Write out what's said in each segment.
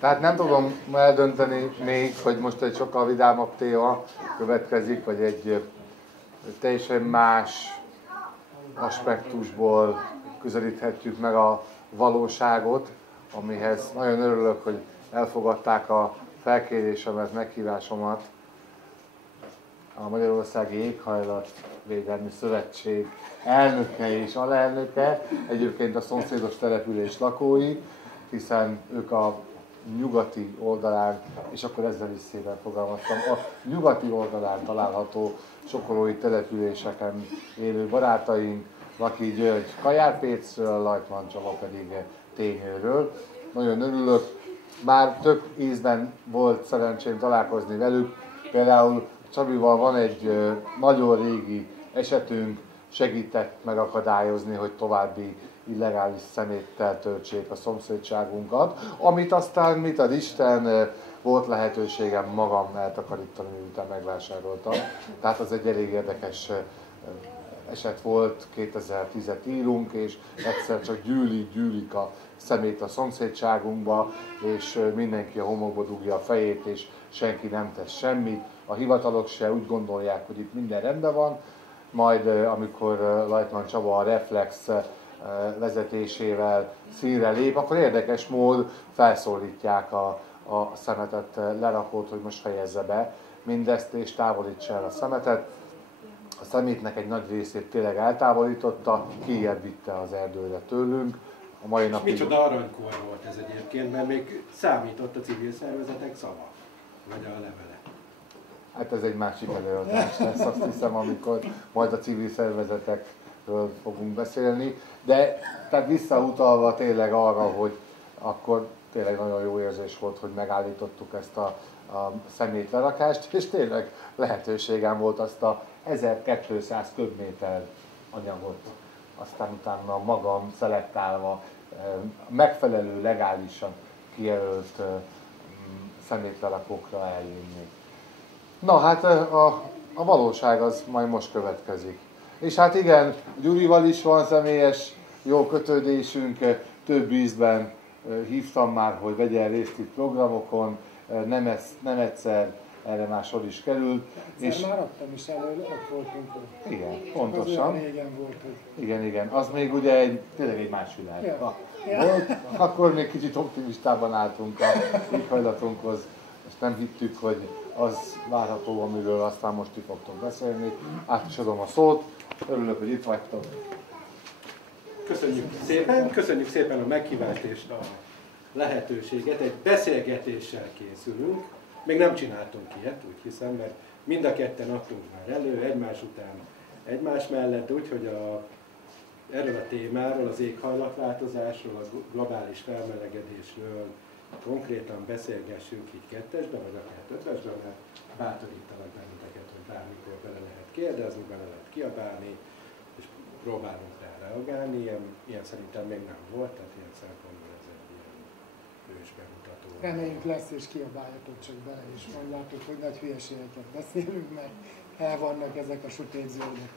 Tehát nem tudom eldönteni még, hogy most egy sokkal vidámabb téma következik, vagy egy teljesen más aspektusból közelíthetjük meg a valóságot, amihez nagyon örülök, hogy elfogadták a felkérésemet, meghívásomat. A Magyarországi Éghajlatvédelmi Szövetség elnöke és alelnöke, egyébként a szomszédos település lakói, hiszen ők a nyugati oldalán, és akkor ezzel is szépen fogalmaztam, a nyugati oldalán található sokolói településeken élő barátaink, Laki György Kajárpécről, Lajtman Csaba pedig Tényőről. Nagyon örülök, már több ízben volt szerencsém találkozni velük, például Csabival van egy nagyon régi esetünk, segített megakadályozni, hogy további illegális szeméttel töltsék a szomszédságunkat, amit aztán, mit ad Isten, volt lehetőségem magam eltakarítani, miután megvásároltam. Tehát az egy elég érdekes eset volt, 2010-et írunk, és egyszer csak gyűlik a szemét a szomszédságunkba, és mindenki a homokba dugja a fejét, és senki nem tesz semmit. A hivatalok se úgy gondolják, hogy itt minden rendben van, majd amikor Lajtman Csaba a Reflex vezetésével színre lép, akkor érdekes mód felszólítják a szemetet lerakót, hogy most fejezze be mindezt, és távolítsa el a szemetet. A szemétnek egy nagy részét tényleg eltávolította, kijebb vitte az erdőre tőlünk. A mai napig... Micsoda aranykor volt ez egyébként, mert még számított a civil szervezetek szava, vagy a levele. Hát ez egy másik előadás lesz, azt hiszem, amikor majd a civil szervezetekről fogunk beszélni. De tehát visszautalva tényleg arra, hogy akkor tényleg nagyon jó érzés volt, hogy megállítottuk ezt a szemétlerakást, és tényleg lehetőségem volt azt a 1200 köbméter anyagot, aztán utána magam szelektálva megfelelő, legálisan kijelölt szemétlerakókra elvinni. Na hát a valóság az majd most következik. És hát igen, Gyurival is van személyes jó kötődésünk, több ízben hívtam már, hogy vegyen részt itt programokon, nem egyszer, erre már sor is került. És már adtam is elő, ott voltunk. Igen, pontosan. Az régen volt, hogy... Igen, az még ugye tényleg egy más világ. Ja. Volt, akkor még kicsit optimistában álltunk a éghajlatunkhoz, és nem hittük, hogy az várható, amiről aztán most ti fogtok beszélni. Át is adom a szót, örülök, hogy itt vagytok. Köszönjük szépen a meghívást és a lehetőséget. Egy beszélgetéssel készülünk. Még nem csináltunk ilyet, úgy hiszem, mert mind a ketten adtunk már elő, egymás után, egymás mellett, úgyhogy erről a témáról, az éghajlatváltozásról, a globális felmelegedésről konkrétan beszélgessünk így kettesben, vagy akár ötvesben, mert bátorítanak benneteket, hogy bármikor bele lehet kérdezni, bele lehet kiabálni, és próbálunk rá reagálni. Ilyen szerintem még nem volt, tehát ilyen szempontból ez egy ilyen ős bemutató. Reméljük lesz, és kiabáljatok csak bele, és mondjátok, hogy nagy hülyeségeket beszélünk, mert el vannak ezek a sötétzöldek.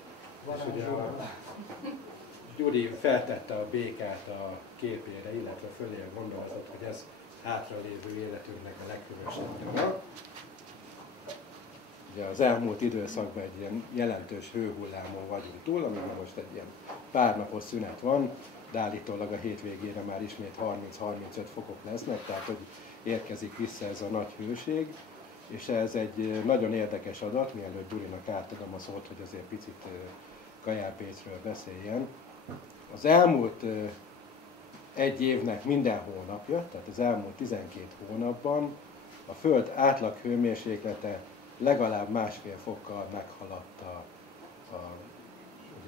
Gyuri feltette a békát a képére, illetve fölé a gondolatot, hogy ez hátralévő életünknek a legkülönösebb dolog. Ugye az elmúlt időszakban egy ilyen jelentős hőhullámon vagyunk túl, amiben most egy ilyen pár napos szünet van, de állítólag a hétvégére már ismét 30-35 fokok lesznek, tehát hogy érkezik vissza ez a nagy hőség, és ez egy nagyon érdekes adat, mielőtt Gyurinak átadom a szót, hogy azért picit Kajárpécről beszéljen. Az elmúlt egy évnek minden hónapja, tehát az elmúlt 12 hónapban a Föld átlag hőmérséklete legalább 1,5 fokkal meghaladta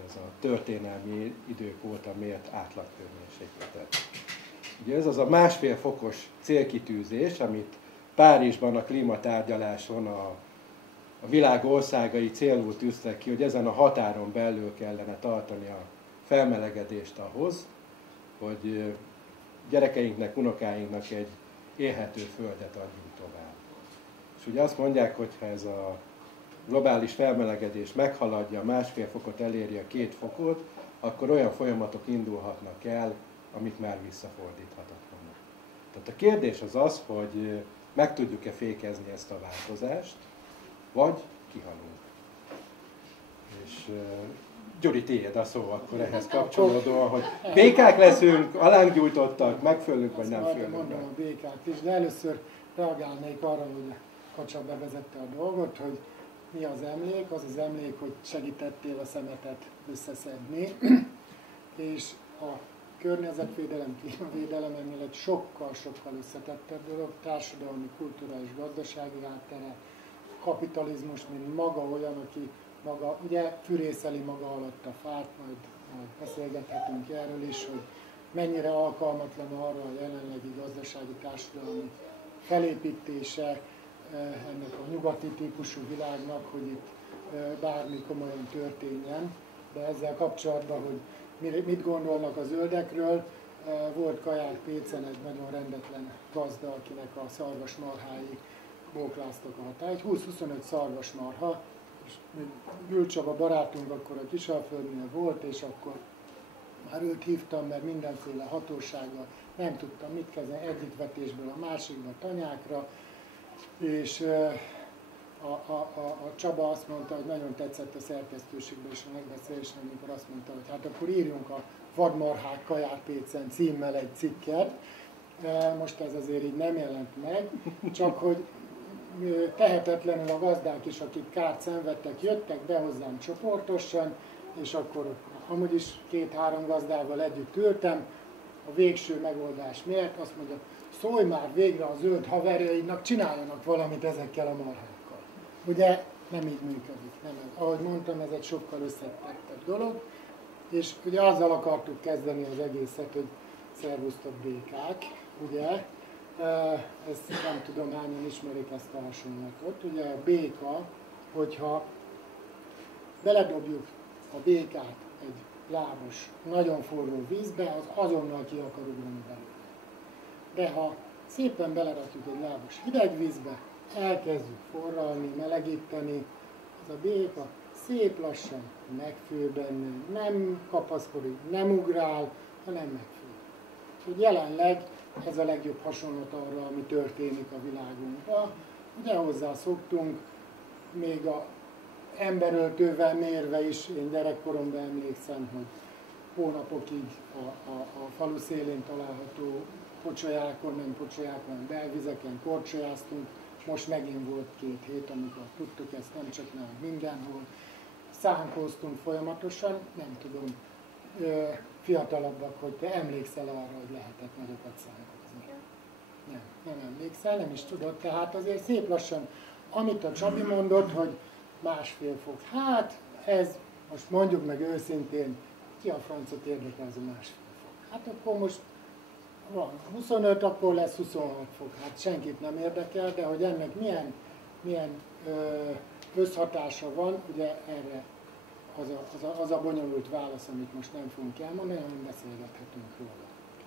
ez a történelmi idők óta mért átlag hőmérsékletet. Ugye ez az a 1,5 fokos célkitűzés, amit Párizsban a klímatárgyaláson a világ országai célul tűztek ki, hogy ezen a határon belül kellene tartani a felmelegedést ahhoz, hogy gyerekeinknek, unokáinknak egy élhető földet adjunk tovább. És ugye azt mondják, hogy ha ez a globális felmelegedés meghaladja, 1,5 fokot eléri a 2 fokot, akkor olyan folyamatok indulhatnak el, amik már visszafordíthatatlanok. Tehát a kérdés az az, hogy meg tudjuk-e fékezni ezt a változást, vagy kihalunk. És Gyuri, tiéd a szó akkor ehhez kapcsolódóan, hogy békák leszünk, alánk gyújtottak, megfölünk, vagy nem fölünk. Mondom a békát is, de először reagálnék arra, hogy Kacsa bevezette a dolgot, hogy mi az emlék. Az az emlék, hogy segítettél a szemetet összeszedni, és a környezetvédelem, klímavédelem ennél egy sokkal-sokkal összetettebb dolog, társadalmi, kulturális, gazdasági háttere, kapitalizmus, mint maga olyan, aki maga, ugye fűrészeli maga alatt a fát, majd beszélgethetünk erről is, hogy mennyire alkalmatlan arra a jelenlegi gazdasági társadalmi felépítése ennek a nyugati típusú világnak, hogy itt bármi komolyan történjen. De ezzel kapcsolatban, hogy mit gondolnak a zöldekről, volt Kaják Pécen egy nagyon rendetlen gazda, akinek a szarvasmarhái bókláztak a hatályt. 20-25 szarvasmarha, és Gülcsaba barátunk akkor a Kisalföldnél volt, és akkor már őt hívtam, mert mindenféle hatósággal nem tudtam mit kezdeni, egyik vetésből a másikba, tanyákra, és a Csaba azt mondta, hogy nagyon tetszett a szerkesztőségben is a megbeszélésen, amikor azt mondta, hogy hát akkor írjunk a Vadmarhák Kajár-Pécen címmel egy cikket. Most ez azért így nem jelent meg, csak hogy tehetetlenül a gazdák is, akik kárt szenvedtek, jöttek be hozzám csoportosan, és akkor amúgy is 2-3 gazdával együtt ültem. A végső megoldás miért? Azt mondja, szólj már végre a zöld haverjaidnak, csináljanak valamit ezekkel a marhákkal. Ugye nem így működik. Nem. Ahogy mondtam, ez egy sokkal összetettebb dolog, és ugye azzal akartuk kezdeni az egészet, hogy szervusztok békák, ugye? Ezt nem tudom, hányan ismerik ezt a hasonlatot. Ugye a béka, hogyha beledobjuk a békát egy lábos, nagyon forró vízbe, az azonnal ki akar ugrani belőle. De ha szépen belerakjuk egy lábos hideg vízbe, elkezdjük forralni, melegíteni, az a béka szép lassan megfő benne, nem kapaszkodik, nem ugrál, hanem megfő. Úgyhogy jelenleg ez a legjobb hasonlat arra, ami történik a világunkban. Ugye hozzá szoktunk, még a emberöltővel mérve is, én gyerekkoromban emlékszem, hogy hónapokig a falu szélén található pocsolyákon, nem pocsolyákon, hanem belvizeken korcsolyáztunk. Most megint volt 2 hét, amikor tudtuk ezt, nem csak nálunk, mindenhol. Szánkoztunk folyamatosan, nem tudom, fiatalabbak, hogy te emlékszel arra, hogy lehetett nagyokat szánkozni. Nem emlékszel, nem is tudod. Tehát azért szép lassan, amit a Csabi mondott, hogy 1,5 fok. Hát ez, most mondjuk meg őszintén, ki a francot érdekel ez a 1,5 fok? Hát akkor most van 25, akkor lesz 26 fok. Hát senkit nem érdekel, de hogy ennek milyen összhatása van, ugye erre az a bonyolult válasz, amit most nem fogunk elmondani, hanem beszélgethetünk róla.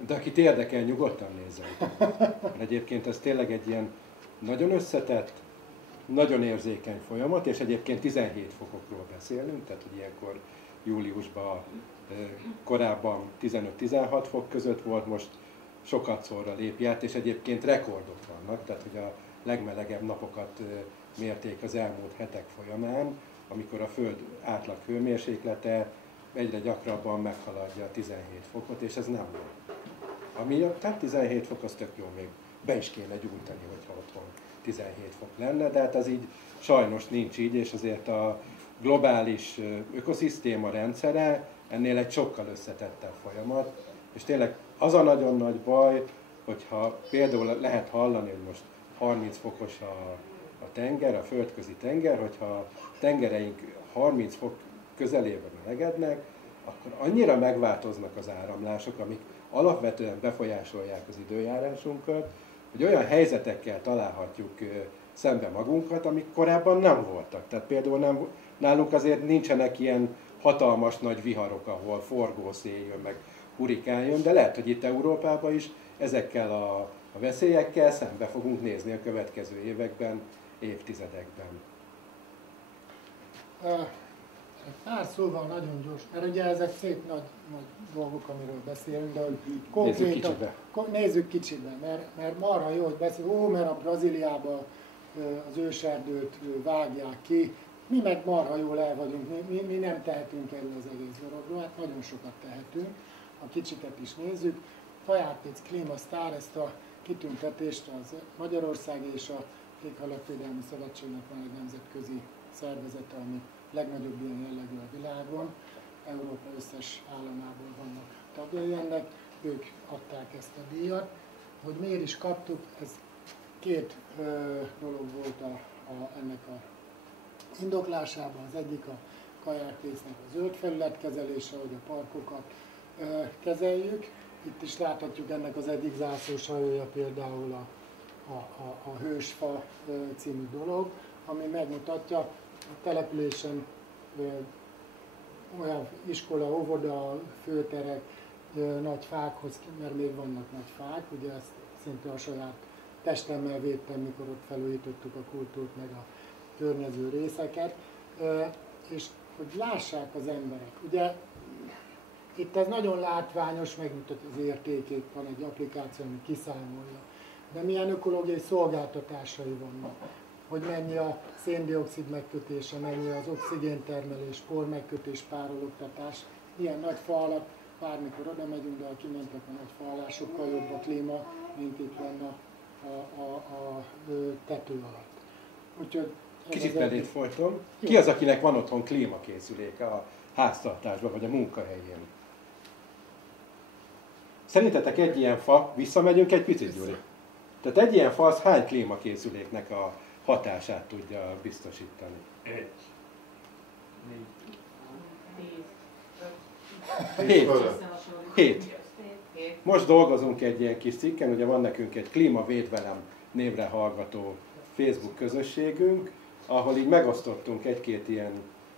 De akit érdekel, nyugodtan nézzen. Egyébként ez tényleg egy ilyen nagyon összetett, nagyon érzékeny folyamat, és egyébként 17 fokokról beszélünk, tehát hogy ilyenkor júliusban korábban 15-16 fok között volt, most sokat szorra lép át, és egyébként rekordok vannak, tehát hogy a legmelegebb napokat mérték az elmúlt hetek folyamán, amikor a Föld átlag hőmérséklete egyre gyakrabban meghaladja a 17 fokot, és ez nem jó. Tehát 17 fok az tök jó, még be is kéne gyújtani, hogyha otthon 17 fok lenne, de hát az így sajnos nincs így, és azért a globális ökoszisztéma rendszere ennél egy sokkal összetettebb folyamat, és tényleg az a nagyon nagy baj, hogyha például lehet hallani, hogy most 30 fokos a tenger, a földközi tenger, hogyha a tengereink 30 fok közelében melegednek, akkor annyira megváltoznak az áramlások, amik alapvetően befolyásolják az időjárásunkat, hogy olyan helyzetekkel találhatjuk szembe magunkat, amik korábban nem voltak. Tehát például nálunk azért nincsenek ilyen hatalmas nagy viharok, ahol forgószél jön, meg hurikán jön, de lehet, hogy itt Európában is ezekkel a veszélyekkel szembe fogunk nézni a következő években, évtizedekben. Pár szóval nagyon gyors, mert ugye ezek szép nagy dolgok, amiről beszélünk, de hogy konkrétan nézzük kicsibe, mert marha jó, hogy beszélünk, mert a Brazíliában az őserdőt vágják ki, mi meg marha jól el vagyunk, mi nem tehetünk erről az egész dologról, hát nagyon sokat tehetünk, a kicsiket is nézzük. Kajárpéc Klímasztár, ezt a kitüntetést az Magyarország és a Éghajlatvédelmi Szövetségnek van egy nemzetközi szervezete, ami legnagyobb ilyen jellegű a világon. Európa összes államából vannak tagjai ennek, ők adták ezt a díjat. Hogy miért is kaptuk, ez két dolog volt ennek a indoklásában. Az egyik a kajárpécnek a zöld felületkezelése, hogy a parkokat kezeljük. Itt is láthatjuk ennek az egyik zászlós hajója például a Hősfa című dolog, ami megmutatja a településen olyan iskola, óvoda, főterek, nagy fákhoz, mert még vannak nagy fák, ugye ezt szinte a saját testemmel védtem, mikor ott felújítottuk a kultúrt, meg a környező részeket, és hogy lássák az emberek. Ugye itt ez nagyon látványos, megmutatja az értékét, van egy applikáció, ami kiszámolja, de milyen ökológiai szolgáltatásai vannak, hogy mennyi a szén-dioxid megkötése, mennyi az oxigéntermelés, por megkötés, párologtatás, ilyen nagy fa alatt, bármikor oda megyünk, de ha kimentek a nagy fa alá, sokkal jobb a klíma, mint itt lenne a tető alatt. Úgyhogy kicsit belét folytom. Ki az, akinek van otthon klímakészüléke a háztartásban vagy a munkahelyén? Szerintetek egy ilyen fa, visszamegyünk egy picit, Gyuri? Tehát egy ilyen fa az hány klímakészüléknek a hatását tudja biztosítani? 1, 7. 7. Most dolgozunk egy ilyen kis cikken, ugye van nekünk egy Klímavédvelem névre hallgató Facebook közösségünk, ahol így megosztottunk egy-két ilyen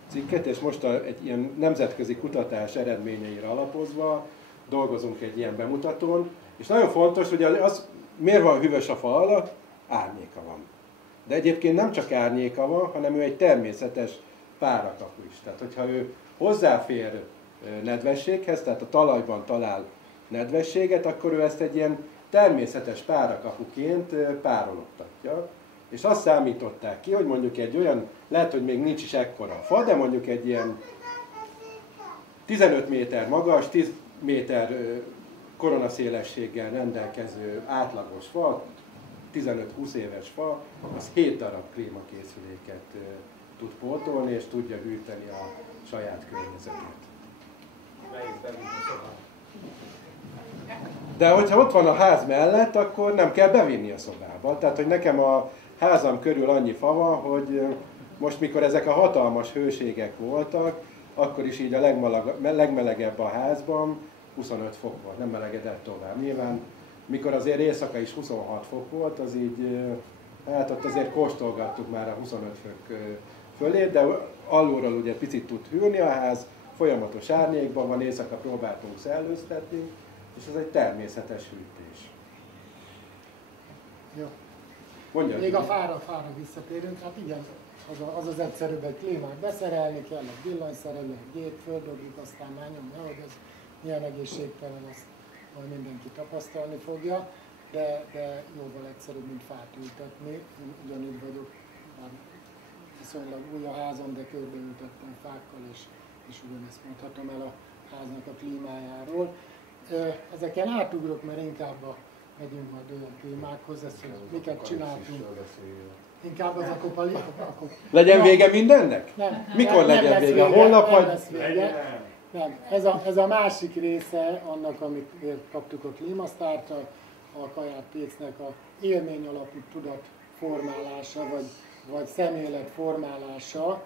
cikket, és most egy ilyen nemzetközi kutatás eredményeire alapozva dolgozunk egy ilyen bemutatón, és nagyon fontos, hogy az miért van hűvös a fa alatt? Árnyéka van. De egyébként nem csak árnyéka van, hanem ő egy természetes párakapu is. Tehát, hogyha ő hozzáfér nedvességhez, tehát a talajban talál nedvességet, akkor ő ezt egy ilyen természetes párakapuként párologtatja. És azt számították ki, hogy mondjuk egy olyan, lehet, hogy még nincs is ekkora a fa, de mondjuk egy ilyen 15 méter magas, 10 méter koronaszélességgel rendelkező átlagos fa, 15-20 éves fa, az 7 darab klímakészüléket tud pótolni, és tudja hűteni a saját környezetét. De hogyha ott van a ház mellett, akkor nem kell bevinni a szobába. Tehát, hogy nekem a házam körül annyi fa van, hogy most, mikor ezek a hatalmas hőségek voltak, akkor is így a legmelegebb a házban 25 fok volt, nem melegedett tovább. Nyilván, mikor azért éjszaka is 26 fok volt, az így, hát ott azért kóstolgattuk már a 25 fok fölé, de alulról ugye picit tud hűlni a ház, folyamatos árnyékban van, éjszaka próbáltunk szellőztetni, és ez egy természetes hűtés. Jó. Mondja, még a fára visszatérünk, hát igen, az egyszerűbb egy klímát beszerelni kell, egy villanyszerelő, egy gép, földobjuk, aztán már nyomja, hogy ez milyen egészségtelen, azt majd mindenki tapasztalni fogja, de jóval egyszerűbb, mint fát ültetni. Én ugyanígy vagyok, már viszonylag új a házam, de körbeültettem fákkal, és ugyanezt mondhatom el a háznak a klímájáról. Ezeken átugrok, mert inkább megyünk majd olyan témákhoz, ezt, hogy miket csináltunk. Inkább az legyen vége mindennek? Nem. Mikor legyen vége? Holnap vagy? Nem. Ez a másik része annak, amit kaptuk a Klímasztárt, a Kajárpécnek a élmény alapú tudat formálása, vagy szemlélet formálása.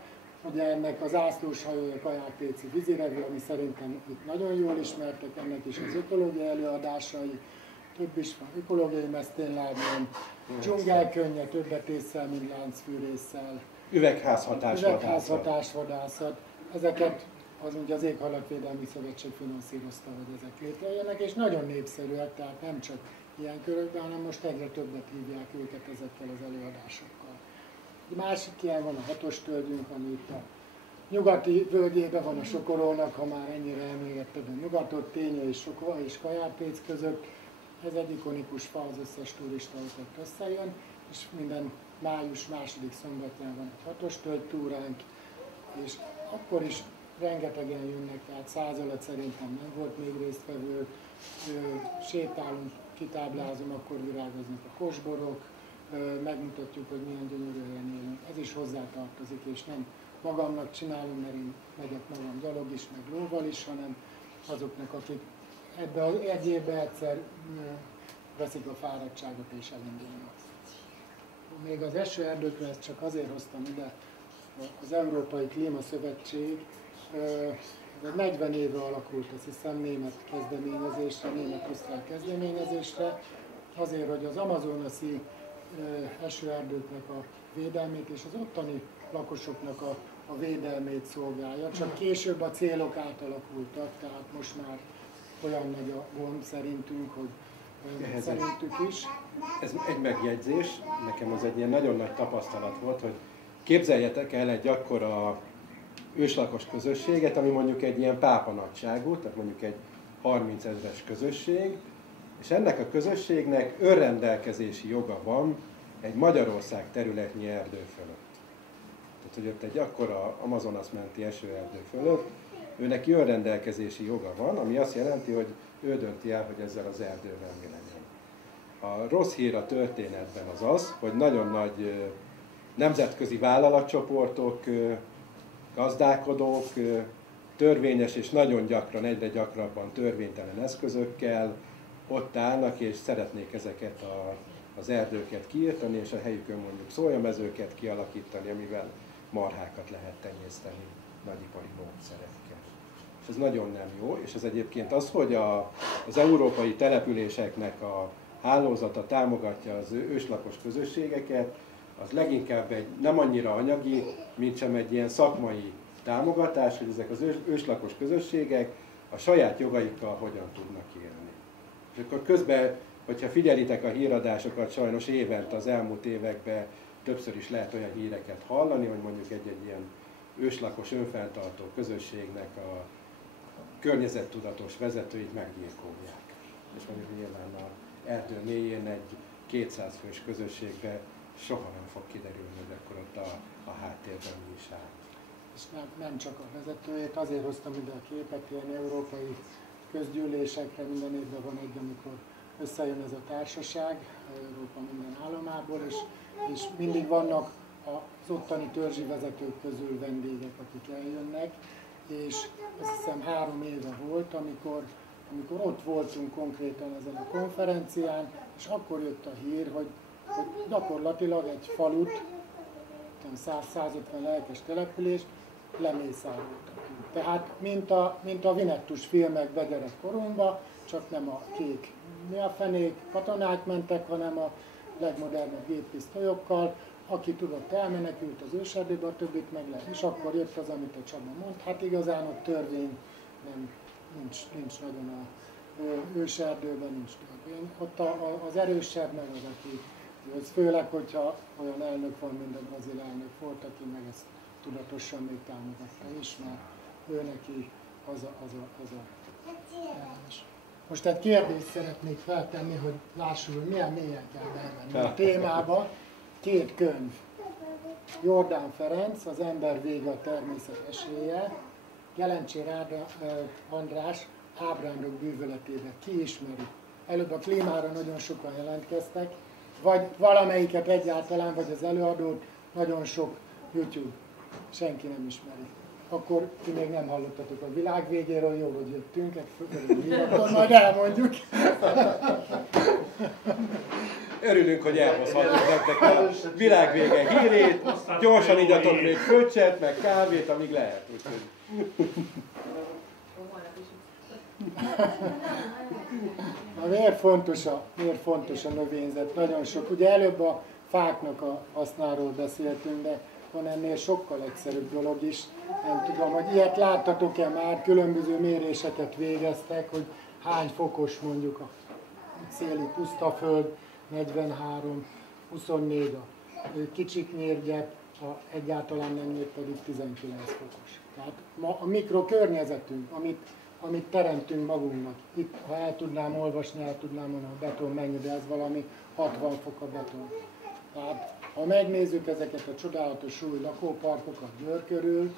Ugye ennek az zászlós hajója Kajárpéci vízirevű, ami szerintem itt nagyon jól ismertek, ennek is az ökológiai előadásai, több is van, ökológiai meszténylábnyom, dzsungelkönnye, többet ésszel, mint láncfűrésszel, üvegházhatásvadászat. Ezeket az ugye az Éghajlatvédelmi Szövetség finanszírozta, hogy ezek létrejönnek, és nagyon népszerűek, tehát nem csak ilyen körökben, hanem most egyre többet hívják őket ezekkel az előadásokkal. Egy másik ilyen van a hatos tölgyünk, ami itt a nyugati völgyében van a Sokorónak, ha már ennyire emlékezted a nyugatot, Tényő és Kajárpéc között. Ez egy ikonikus fa, az összes turista ott összejön, és minden május második szombatján van egy 6-os tölgytúránk, és akkor is rengetegen jönnek, tehát 100 alatt szerintem nem volt még résztvevő. Sétálunk, kitáblázom, akkor virágoznak a kosborok, megmutatjuk, hogy milyen gyönyörű helyen élünk. Ez is hozzátartozik, és nem magamnak csinálom, mert én megyek magam gyalog is, meg lóval is, hanem azoknak, akik egy évben egyszer veszik a fáradtságot és elindulnak. Még az esőerdőkre ezt csak azért hoztam ide, az Európai Klímaszövetség 40 éve alakult, azt hiszem, német kezdeményezésre, német-osztrák kezdeményezésre, azért, hogy az amazonasi esőerdőknek a védelmét és az ottani lakosoknak a védelmét szolgálja. Csak később a célok átalakultak, tehát most már olyan nagy a gond szerintünk, hogy szerintük is. Ez egy megjegyzés, nekem az egy ilyen nagyon nagy tapasztalat volt, hogy képzeljetek el egy akkora őslakos közösséget, ami mondjuk egy ilyen pápanagyságú, tehát mondjuk egy 30 000-es közösség, és ennek a közösségnek önrendelkezési joga van egy Magyarország területnyi erdő fölött. Tehát, hogy ott egy akkora Amazonas menti esőerdő fölött, őnek önrendelkezési joga van, ami azt jelenti, hogy ő dönti el, hogy ezzel az erdővel mi legyen. A rossz hír a történetben az az, hogy nagyon nagy nemzetközi vállalatcsoportok, gazdálkodók, törvényes és nagyon gyakran, egyre gyakrabban törvénytelen eszközökkel ott állnak, és szeretnék ezeket az erdőket kiirtani, és a helyükön mondjuk szójamezőket kialakítani, amivel marhákat lehet tenyészteni nagyipari módszerekkel. És ez nagyon nem jó, és ez egyébként az, hogy az európai településeknek a hálózata támogatja az őslakos közösségeket, az leginkább egy nem annyira anyagi, mint sem egy ilyen szakmai támogatás, hogy ezek az őslakos közösségek a saját jogaikkal hogyan tudnak élni. És akkor közben, hogyha figyelitek a híradásokat, sajnos évente az elmúlt években többször is lehet olyan híreket hallani, hogy mondjuk egy ilyen őslakos önfenntartó közösségnek a környezettudatos vezetőit meggyilkolják. És mondjuk nyilván az erdő mélyén egy 200 fős közösségbe soha nem fog kiderülni, hogy akkor ott a háttérben mi is áll. És nem csak a vezetőjét, azért hoztam ide a képet, ilyen európai közgyűlésekre minden évben van egy, amikor összejön ez a társaság Európa minden államából, és mindig vannak az ottani törzsi vezetők közül vendégek, akik eljönnek, és azt hiszem 3 éve volt, amikor ott voltunk konkrétan ezen a konferencián, és akkor jött a hír, hogy gyakorlatilag egy falut, 100-150 lelkes település, lemészároltak. Tehát mint a Vinettus filmekbe gyerekkorunkban, csak nem a kék mi a fenék katonák mentek, hanem a legmodernebb géppisztolyokkal. Aki tudott, elmenekült az őserdőbe, a többit meg lehet. És akkor jött az, amit a Csaba mond. Hát igazán a törvény nincs nagyon a őserdőben, nincs törvény. Ott az erősebb meg az, aki, ez főleg, hogyha olyan elnök van, mint a brazil elnök volt, aki meg ezt tudatosan még támogatta is, mert ő neki az a Most egy kérdést szeretnék feltenni, hogy lássuk, hogy milyen mélyen kell bemenni a témába. 2 könyv. Jordán Ferenc, Az ember vége, a természet esélye. Jelencsér András, Ábrándok bűvöletében. Ki ismeri? Előbb a klímára nagyon sokan jelentkeztek, vagy valamelyiket egyáltalán, vagy az előadót, nagyon sok YouTube. Senki nem ismeri. Akkor ti még nem hallottatok a világ végéről, jó, hogy jöttünk, akkor majd elmondjuk. Örülünk, hogy elhozhatunk nektek a világ vége hírét, gyorsan igyatok még fröccset, meg kávét, amíg lehet. Na, miért fontos a növényzet? Nagyon sok. Ugye előbb a fáknak a hasznáról beszéltünk, de van ennél sokkal egyszerűbb dolog is. Nem tudom, hogy ilyet láttatok-e már, különböző méréseket végeztek, hogy hány fokos mondjuk a széli pusztaföld, 43, 24 a kicsiknél gyep, a egyáltalán nem pedig 19 fokos. Tehát ma a mikrokörnyezetünk, amit teremtünk magunknak. Itt, ha el tudnám olvasni, el tudnám mondani, a beton mennyi, de ez valami 60 fok a beton. Tehát ha megnézzük ezeket a csodálatos új lakóparkokat Győr körül,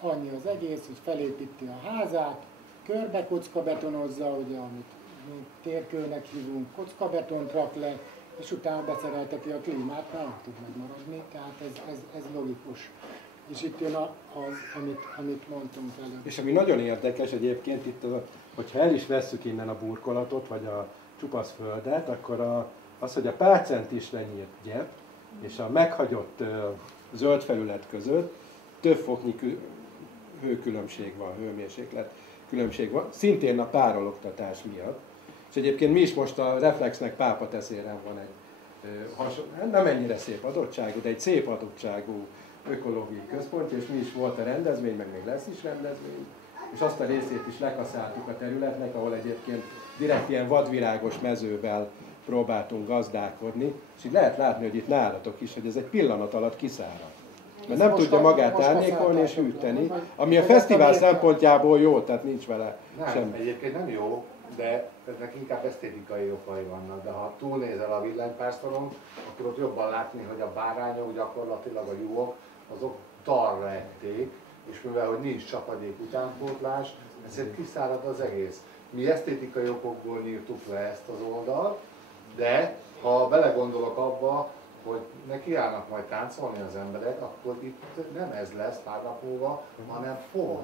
annyi az egész, hogy felépíti a házát, körbe kockabetonozza, ugye, amit térkőnek hívunk, kockabetont rak le, és utána beszerelteti a klímát, nem tud megmaradni, tehát ez logikus. És itt jön az, amit mondtunk előbb. És ami nagyon érdekes egyébként, itt hogyha el is vesszük innen a burkolatot, vagy a csupasz földet, akkor az, hogy a pár centis lenyírt gyep és a meghagyott zöld felület között több foknyi hőkülönbség van, hőmérséklet különbség van, szintén a párologtatás miatt. És egyébként mi is most a Reflexnek Pápateszéren van egy nem ennyire szép adottságú, de egy szép adottságú ökológiai központ, és mi is volt a rendezvény, meg még lesz is rendezvény, és azt a részét is lekaszáltuk a területnek, ahol egyébként direkt ilyen vadvirágos mezővel próbáltunk gazdálkodni, és így lehet látni, hogy itt nálatok is, hogy ez egy pillanat alatt kiszárad. Mert nem tudja magát árnyékolni és hűteni, ami a fesztivál szempontjából jó, tehát nincs vele semmi. Egyébként nem jó, de ennek inkább esztétikai okai vannak, de ha túlnézel a villanypásztoron, akkor ott jobban látni, hogy a bárányok, gyakorlatilag a juhok, azok talra ették, és mivel hogy nincs csapadék utánpótlás, ezért kiszárad az egész. Mi esztétikai okokból nyírtuk le ezt az oldalt, de ha belegondolok abba, hogy nekiállnak majd táncolni az emberek, akkor itt nem ez lesz pár nap múlva, hanem for.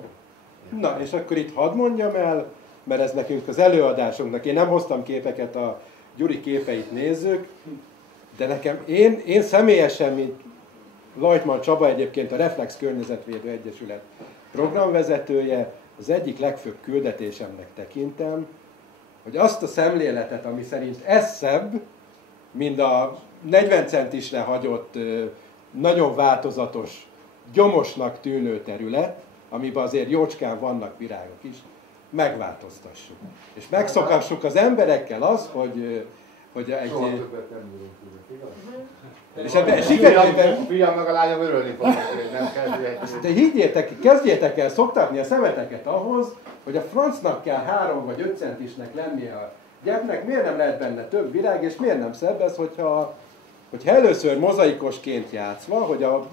Na, és akkor itt hadd mondjam el, mert ez nekünk az előadásunknak, én nem hoztam képeket, a Gyuri képeit nézzük, de nekem, én személyesen, mint Lajtman Csaba egyébként a Reflex Környezetvédő Egyesület programvezetője, az egyik legfőbb küldetésemnek tekintem, hogy azt a szemléletet, ami szerint ez szebb, mint a 40 centisre hagyott, nagyon változatos, gyomosnak tűnő terület, amiben azért jócskán vannak virágok is, megváltoztassuk. És megszokassuk az emberekkel az, hogy egy... Soha többet nem bírunk tudni, igaz? És ebben sikerült... Fiam meg a lányom örülni fognak, hogy nem kezdjétek. De higgyétek, kezdjétek el szoktatni a szemeteket ahhoz, hogy a francnak kell 3 vagy 5 centisnek lennie a gyepnek, miért nem lehet benne több virág, és miért nem szebb ez, hogyha először mozaikosként játszva, hogy a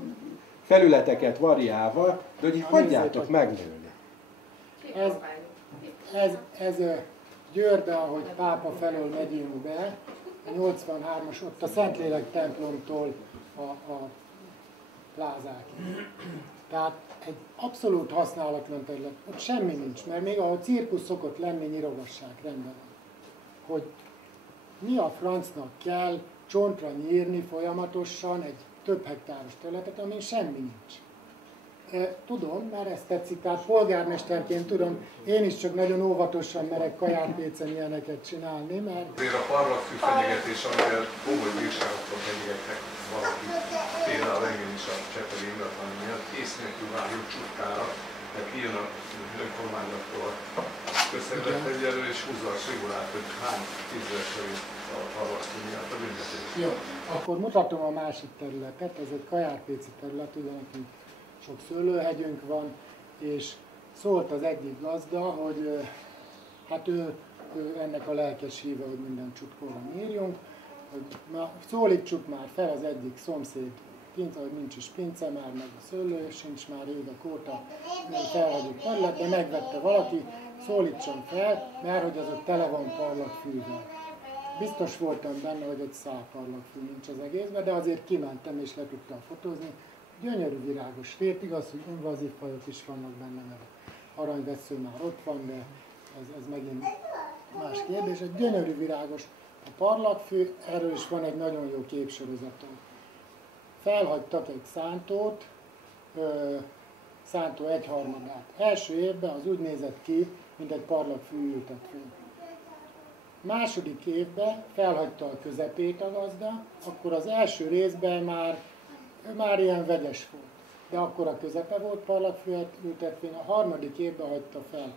felületeket variálva, de hogy hagyjátok megnőni. Ez Győrbe, ahogy Pápa felől megyünk be, a 83-as, ott a Szentlélek templomtól a plázák. Tehát egy abszolút használatlan terület, ott semmi nincs, mert még ahol cirkusz szokott lenni, nyirogassák, rendben van. Hogy mi a francnak kell csontra nyírni folyamatosan egy több hektáros területet, amin semmi nincs. Tudom, mert ezt tetszik, tehát polgármesterként tudom, én is csak nagyon óvatosan merek Kajárpécen ilyeneket csinálni, mert... Azért a parlagfű fenyegetés, amivel komoly bírságokkal fenyegetnek valaki, például engem is a Csepeli ingatlan miatt, ész nélkül várjuk csutkára, de kijön a önkormányzattól közterületfelügyelő és húzza a sigulát, hogy hány 10 forint a parlagfű miatt a büntetés. Jó, akkor mutatom a másik területet, ez egy Kajárpéci terület, ugye nekünk sok szőlőhegyünk van, és szólt az egyik gazda, hogy hát ő ennek a lelkes híve, hogy minden csutkóra nyírjunk, hogy szólítsuk már fel az egyik szomszéd pince, hogy nincs is pince már, meg a szőlő sincs már évek óta felhagyott terület, de megvette valaki, szólítson fel, mert hogy az ott tele van parlagfűvel. Biztos voltam benne, hogy egy szál parlagfű nincs az egészben, de azért kimentem és le tudtam fotózni. Gyönyörű virágos rét, igaz, hogy invazív fajok is vannak benne, mert aranyvesző már ott van, de ez megint más kérdés. Egy gyönyörű virágos a parlagfű, erről is van egy nagyon jó képsorozatom. Felhagytak egy szántót, szántó 1/3. Első évben az úgy nézett ki, mint egy parlagfű ültetvény. Második évben felhagyta a közepét a gazda, akkor az első részben már ilyen vegyes volt. De akkor a közepe volt parlagfű ültetvény, a harmadik évben hagyta fel.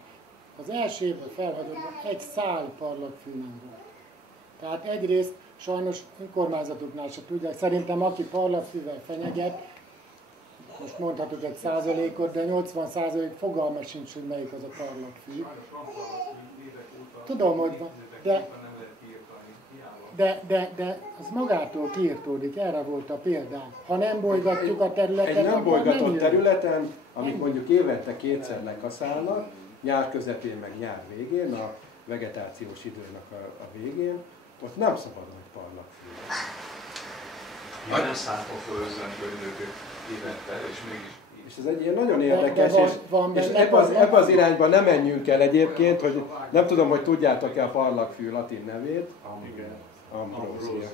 Az első évben felhagyott, egy szál parlagfű nem volt. Tehát egyrészt sajnos önkormányzatoknál se tudják, szerintem aki parlagfűvel fenyeget, most mondhatok egy százalékot, de 80% fogalma sincs, hogy melyik az a parlagfű. Tudom, hogy van, de az magától kiirtódik, erre volt a példám. Ha nem bolygatjuk a területet, egy nem bolygatott nem területen, amit mondjuk évente kétszer lekaszálnak, nyár közepén meg nyár végén, a vegetációs időnek a végén, ott nem szabad nagy parlagfű. Nem szántok föl özvenkörülőket évente, és mégis. És ez egy ilyen nagyon érdekes, és ebbe az irányba nem menjünk el egyébként, hogy nem tudom, hogy tudjátok-e a parlagfű latin nevét? Ambrózia.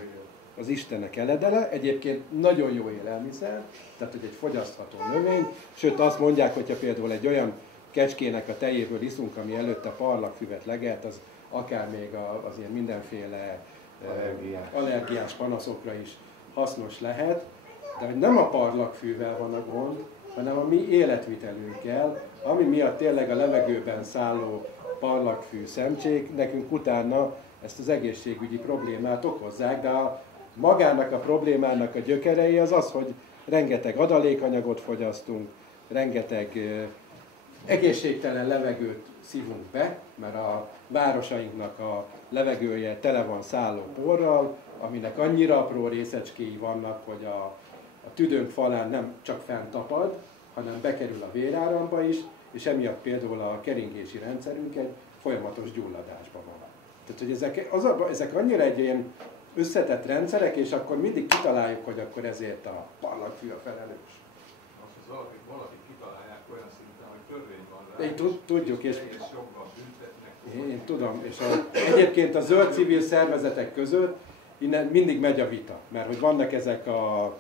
Az Istenek eledele, egyébként nagyon jó élelmiszer, tehát hogy egy fogyasztható növény, sőt azt mondják, hogyha például egy olyan kecskének a tejéből iszunk, ami előtte parlagfüvet legelt, az akár még az ilyen mindenféle allergiás panaszokra is hasznos lehet, de hogy nem a parlagfűvel van a gond, hanem a mi életvitelünkkel, ami miatt tényleg a levegőben szálló parlagfű szemcsék nekünk utána ezt az egészségügyi problémát okozzák, de magának a problémának a gyökerei az az, hogy rengeteg adalékanyagot fogyasztunk, rengeteg egészségtelen levegőt szívunk be, mert a városainknak a levegője tele van szálló porral, aminek annyira apró részecskéi vannak, hogy a tüdőnk falán nem csak fent tapad, hanem bekerül a véráramba is, és emiatt például a keringési rendszerünk egy folyamatos gyulladásban van. Tehát, hogy ezek annyira egy ilyen összetett rendszerek, és akkor mindig kitaláljuk, hogy akkor ezért a parlagfű a felelős. Azt valaki kitalálják olyan szinten, hogy törvény van rá. Én tudjuk, és jobban büntetnek. én tudom, és egyébként a zöld civil szervezetek között innen mindig megy a vita, mert hogy vannak ezek a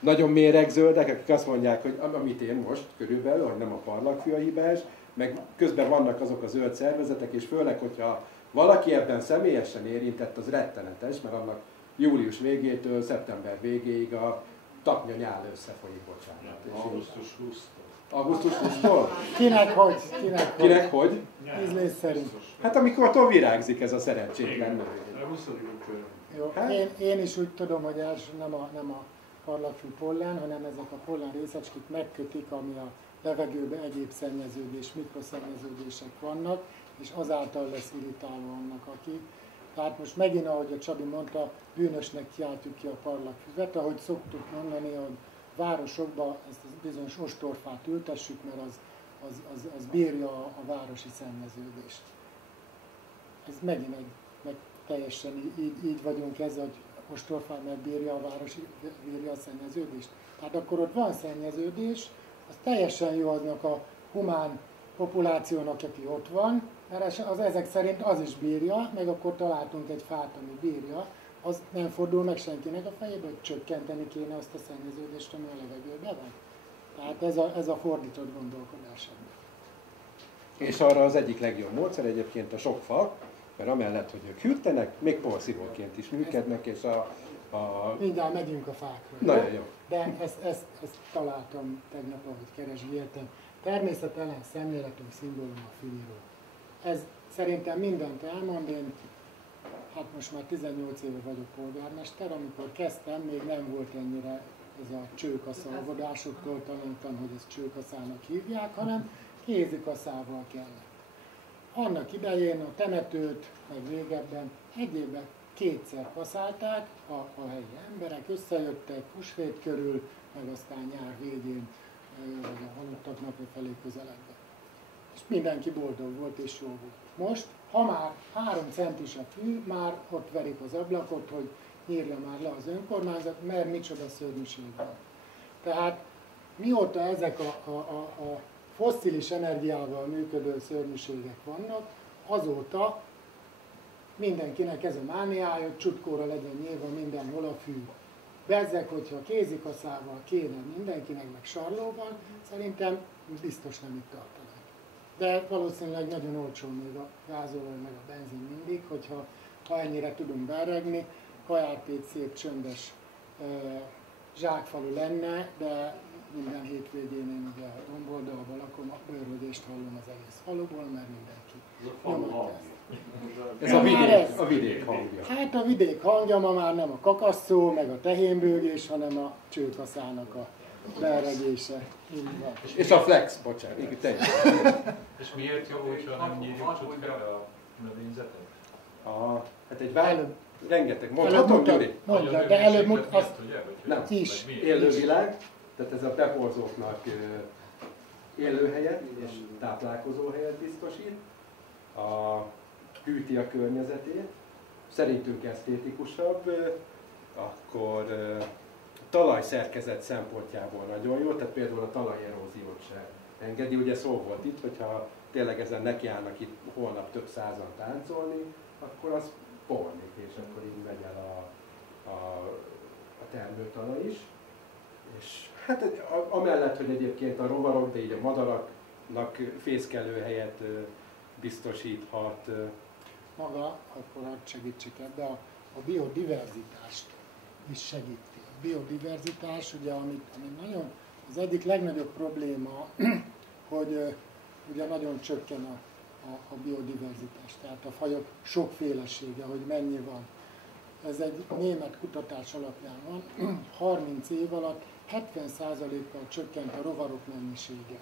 nagyon méregzöldek, akik azt mondják, hogy amit én most körülbelül, hogy nem a parlagfű a hibás, meg közben vannak azok a zöld szervezetek, és főleg, hogyha valaki ebben személyesen érintett, az rettenetes, mert annak július végétől szeptember végéig a taknya nyál összefolyik, bocsánat. Augusztus 20-tól. Augusztus 20-tól? Kinek hogy? Hogy? Ízlés szerint. Hát amikor virágzik ez a szerencsétlen növény. Jó, én is úgy tudom, hogy első nem a parlagfű pollen, hanem ezek a pollen részecskék megkötik, ami a levegőben egyéb szennyeződés, mikroszennyeződések vannak, és azáltal lesz irritáló annak, aki. Tehát most megint, ahogy a Csabi mondta, bűnösnek kiáltjuk ki a parlagfüvet, ahogy szoktuk mondani, hogy városokban ezt a bizonyos ostorfát ültessük, mert az bírja a városi szennyeződést. Ez megint meg teljesen így vagyunk ezzel, hogy ostorfát megbírja a városi bírja a szennyeződést. Tehát akkor ott van szennyeződés, az teljesen jó aznak a humán populációnak, aki ott van, mert ezek szerint az is bírja, meg akkor találtunk egy fát, ami bírja, az nem fordul meg senkinek a fejébe, hogy csökkenteni kéne azt a szennyeződést, ami a levegőben van. Tehát ez a fordított gondolkodás ebben. És arra az egyik legjobb módszer egyébként a sok fa, mert amellett, hogy ők hűtenek, még porszívóként is működnek, és Mindjárt megyünk a fákra. Nagyon jó. De ezt találtam tegnap, ahogy keresgéltem. Természetelen szemléletünk szimbólum a fűnyíró. Ez szerintem mindent elmond, én hát most már 18 éve vagyok polgármester, amikor kezdtem, még nem volt ennyire ez a csőkasza óvodásoktól tanultam, hogy ezt csőkaszának hívják, hanem kézikaszával kellett. Annak idején a temetőt, meg régebben egy évben kétszer kaszálták a helyi emberek, összejöttek húsvét körül, meg aztán nyár végén, vagy a halottak napja felé közeledve. És mindenki boldog volt és jó volt. Most, ha már 3 centis a fű, már ott verik az ablakot, hogy írja már le az önkormányzat, mert micsoda szörnyűség van. Tehát mióta ezek a fosszilis energiával működő szörnyűségek vannak, azóta mindenkinek ez a mániája, hogy csutkóra legyen nyilván mindenhol a fű. Bezzeg, hogyha kézikaszával kéne mindenkinek, meg sarlóval, szerintem biztos nem itt tartanak. De valószínűleg nagyon olcsó még a gázolaj, meg a benzin mindig, hogyha ennyire tudunk beregni, Kajárpét szép csöndes zsákfalu lenne, de minden hétvégén én ugye a Domboldalban lakom, a bőrödést hallom az egész faluból, mert mindenki nyomott ezt. Ez a vidék hangja. Hát a vidék hangja ma már nem a kakasszó, meg a tehénbőgés, hanem a csőkaszának a beregése. Így van. És a flex, bocsánat, így teljesen. És miért jó, hogyha nem nyírjuk csutkára a növényzetet? Hát egy Előbb- rengeteg, mondhatom, Gyuri? Mondja, de előbb azt Nem. is. Élővilág, tehát ez a beporzóknak élőhelyet és táplálkozóhelyet biztosít, hűti a környezetét, szerintünk esztétikusabb, akkor talajszerkezet szempontjából nagyon jó, tehát például a talajeróziót se engedi. Ugye szó volt itt, hogyha tényleg ezen nekiállnak itt holnap több százan táncolni, akkor az pornik, és akkor így megy el a termőtalaj is. És hát amellett, hogy egyébként a rovarok, de így a madaraknak fészkelőhelyet biztosíthat. Maga, akkor hadd segítsek ebbe, a biodiverzitást is segíti. A biodiverzitás, ugye, ami nagyon, az egyik legnagyobb probléma, hogy ugye nagyon csökken a biodiverzitás, tehát a fajok sokfélesége, hogy mennyi van. Ez egy német kutatás alapján van, 30 év alatt 70%-kal csökkent a rovarok mennyisége.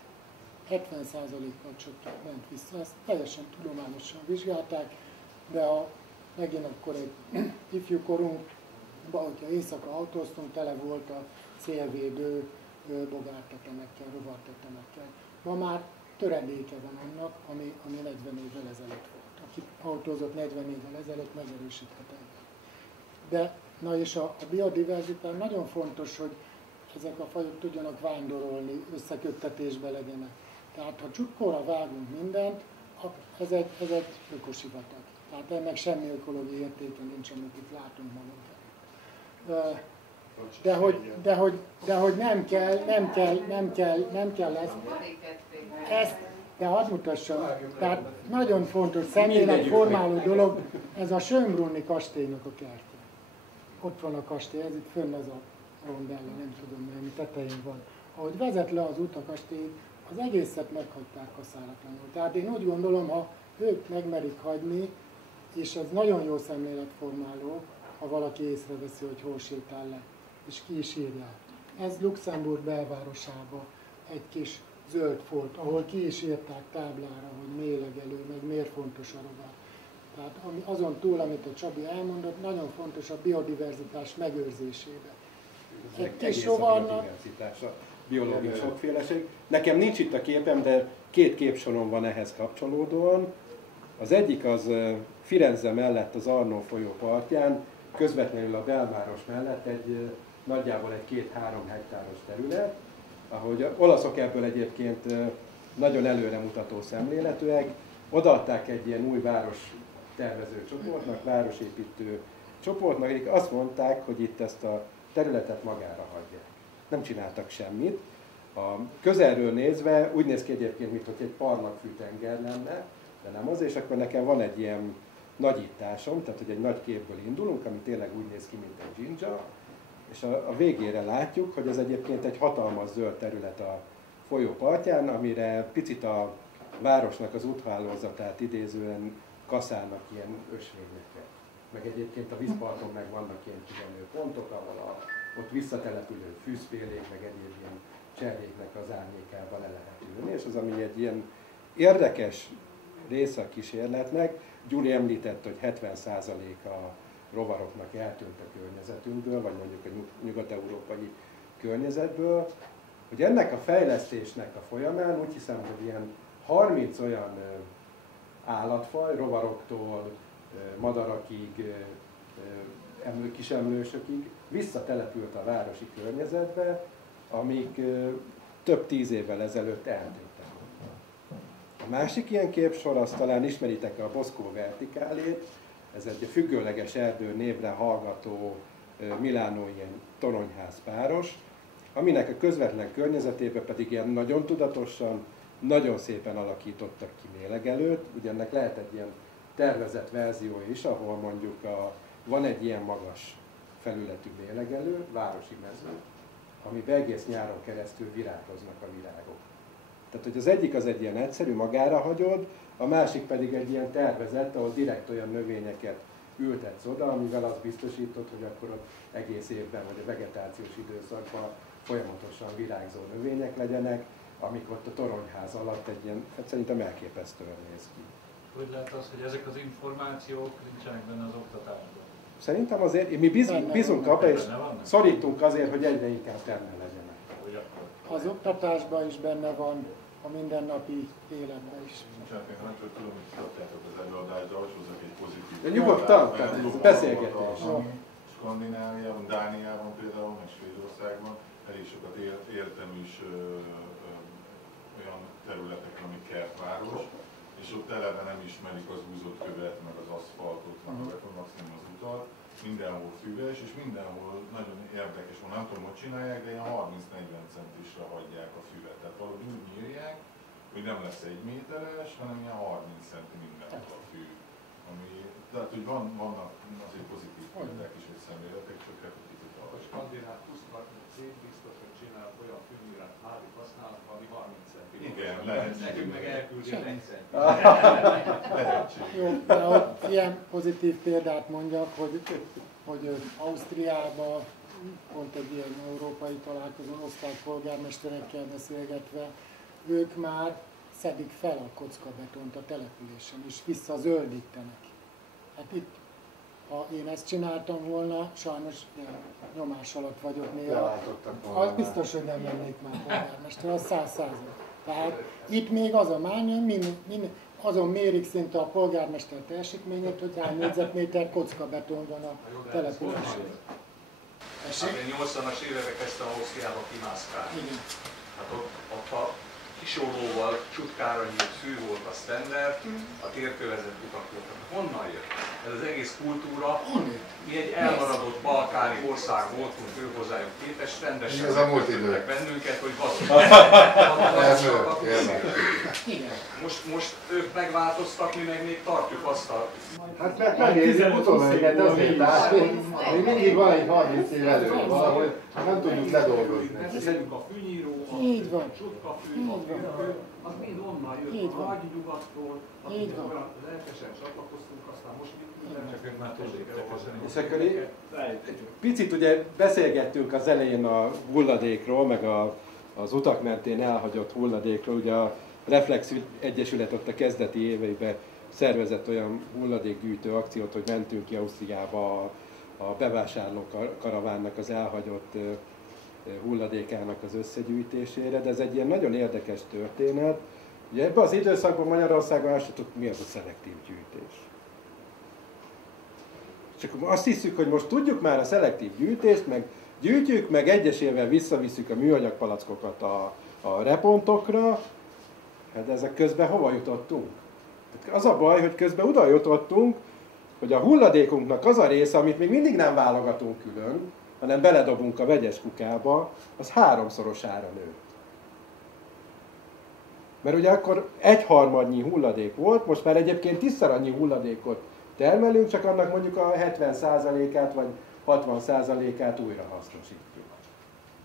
70%-kal csökkent, ment vissza. Ezt teljesen tudományosan vizsgálták, de megint akkor egy ifjú korunkban, hogyha éjszaka autóztunk, tele volt a szélvédő bogártetemekkel, rovartetemekkel. Ma már töredéke van annak, ami 40 évvel ezelőtt volt. Aki autózott 40 évvel ezelőtt, megerősíthet engem. De, na és a biodiverzitás nagyon fontos, hogy ezek a fajok tudjanak vándorolni, összeköttetésbe legyenek. Tehát ha csukkóra vágunk mindent, ez egy ökosivatag. Tehát ennek semmi ökológiai értéke nincs, amit itt látunk magunk előtt. De hogy nem kell ezt, de hadd mutassam. Tehát nagyon fontos, szemléletformáló dolog, ez a Schönbrunni kastélynak a kertje. Ott van a kastély, ez itt fönn az a rondella, nem tudom, mely tetején van. Ahogy vezet le az út a kastély, az egészet meghagyták kaszáratlanul. Tehát én úgy gondolom, ha ők megmerik hagyni, és ez nagyon jó szemléletformáló, ha valaki észreveszi, hogy hol sétál le, és ki is írják. Ez Luxemburg belvárosában egy kis zöld folt, ahol ki is írták táblára, hogy mélegelő, meg miért fontos a rovar. Tehát azon túl, amit a Csabi elmondott, nagyon fontos a biodiverzitás megőrzésébe. Egy kis rovarnak... A biológiai sokféleség. Nekem nincs itt a képem, de két képsorom van ehhez kapcsolódóan. Az egyik az Firenze mellett az Arno folyó partján, közvetlenül a belváros mellett nagyjából egy 2-3 hektáros terület, ahogy olaszok ebből egyébként nagyon előremutató szemléletűek, odaadták egy ilyen új város tervező csoportnak, városépítő csoportnak, akik azt mondták, hogy itt ezt a területet magára hagyják. Nem csináltak semmit. A közelről nézve úgy néz ki egyébként, mintha egy parlagfű tenger lenne, de nem az, és akkor nekem van egy ilyen nagyításom, tehát hogy egy nagy képből indulunk, ami tényleg úgy néz ki, mint egy dzsindzsa, és a végére látjuk, hogy ez egyébként egy hatalmas zöld terület a folyó partján, amire picit a városnak az úthálózatát idézően kaszálnak ilyen ösvényeket. Meg egyébként a vízparton meg vannak ilyen kimenő pontok, ahol ott visszatelepülő fűzfélék, meg egyéb ilyen cserjéknek az árnyékába le lehet ülni, és az, ami egy ilyen érdekes része a kísérletnek, Gyuri említette, hogy 70% a rovaroknak eltűnt a környezetünkből, vagy mondjuk a nyugat-európai környezetből, hogy ennek a fejlesztésnek a folyamán úgy hiszem, hogy ilyen 30 olyan állatfaj, rovaroktól madarakig, kisemlősökig visszatelepült a városi környezetbe, amik több 10 évvel ezelőtt eltűntek. A másik ilyen képsor, azt talán ismeritek a Bosco verticálét, ez egy függőleges erdő névre hallgató milánói ilyen toronyház páros, aminek a közvetlen környezetében pedig ilyen nagyon tudatosan, nagyon szépen alakítottak ki mélegelőt. Ugye ennek lehet egy ilyen tervezett verziója is, ahol mondjuk van egy ilyen magas felületű mélegelő, városi mező, amiben egész nyáron keresztül virágoznak a virágok. Tehát, hogy az egyik az egy ilyen egyszerű, magára hagyod, a másik pedig egy ilyen tervezett, ahol direkt olyan növényeket ültetsz oda, amivel azt biztosítod, hogy akkor ott egész évben, vagy a vegetációs időszakban folyamatosan virágzó növények legyenek, amik ott a toronyház alatt egy ilyen, hát szerintem elképesztően néz ki. Hogy lehet az, hogy ezek az információk nincsenek benne az oktatásban? Szerintem azért mi bízunk abba, és szorítunk azért, hogy egyre inkább benne legyenek. Az oktatásban is benne van, a mindennapi életben is. Nem csak tudom, hogy kiadtátok az előadásra, hogy hozzak egy pozitív. De nyugodtan, tehát ez beszélgetés. Skandináviában, Dániában például, meg Svédországban elég sokat éltem is olyan területeken, ami kertváros, és ott eleve nem ismerik az úzott követ, meg az aszfaltot, meg a betonmaximum az utat. Mindenhol füves, és mindenhol nagyon érdekes van, nem tudom, hogy csinálják, de ilyen 30-40 centisre hagyják a füvet. Tehát valahogy úgy nyírják, hogy nem lesz 1 méteres, hanem ilyen 30 centi mindenhol a fű. Ami, tehát, hogy vannak azért pozitív példák is, hogy szemléletek, csak repetitív A skandináv cég biztos, hogy csinál olyan fűműret házi használatban, ami 30 centi. Igen, lehet. Nekünk meg elküldi a 1 centi. Jó, de ott ilyen pozitív példát mondjak, hogy Ausztriában pont egy ilyen európai találkozón osztálypolgármesterekkel beszélgetve, ők már szedik fel a kockabetont a településen, és visszazöldítenek. Hát itt, ha én ezt csináltam volna, sajnos nyomás alatt vagyok néha. Az biztos, hogy nem lennék már polgármester, az 100%. Tehát itt még az a mánya, azon mérik szinte a polgármester teljesítményét, hogy hány négyzetméter kockabeton van a településen. Én 80-as években kezdtem Ausztriába kimászkálni. Hát ott a kisorlóval csutkára nyílt fű volt a standard, a térkövezett utak voltak. Honnan jött? Ez az egész kultúra, mi egy elmaradott balkáni ország voltunk ők hozzájuk képest, rendesen megkötöttek bennünket, hogy basszuk. Most ők megváltoztak, mi meg még tartjuk azt a... Hát mert megérjük utólag, azért, tehát még mindig van egy 30 év előtt valahogy, nem tudjuk ledolgozni. Beszélünk a fűnyíró, a csutkafű, a fűkő, az mind onnan jött, a nagy nyugatról, akik olyan lelkesen csatlakoztunk, aztán most Csak ők már tudják kezdeni. És akkor egy picit ugye beszélgettünk az elején a hulladékról, meg az utak mentén elhagyott hulladékról. Ugye a Reflex Egyesület ott a kezdeti éveiben szervezett olyan hulladékgyűjtő akciót, hogy mentünk ki Ausztriába a bevásárló karavánnak az elhagyott hulladékának az összegyűjtésére, de ez egy ilyen nagyon érdekes történet. Ugye ebben az időszakban Magyarországon azt sem tudtuk, mi az a szelektív gyűjtés. Csak azt hiszük, hogy most tudjuk már a szelektív gyűjtést, meg gyűjtjük, meg egyesével visszavisszük a műanyag palackokat a repontokra, hát ezek közben hova jutottunk? Az a baj, hogy közben oda jutottunk, hogy a hulladékunknak az a része, amit még mindig nem válogatunk külön, hanem beledobunk a vegyes kukába, az 3-szorosára nőtt. Mert ugye akkor 1/3 hulladék volt, most már egyébként 10-szer annyi hulladékot termelünk, csak annak mondjuk a 70%-át vagy 60%-át újra hasznosítjuk.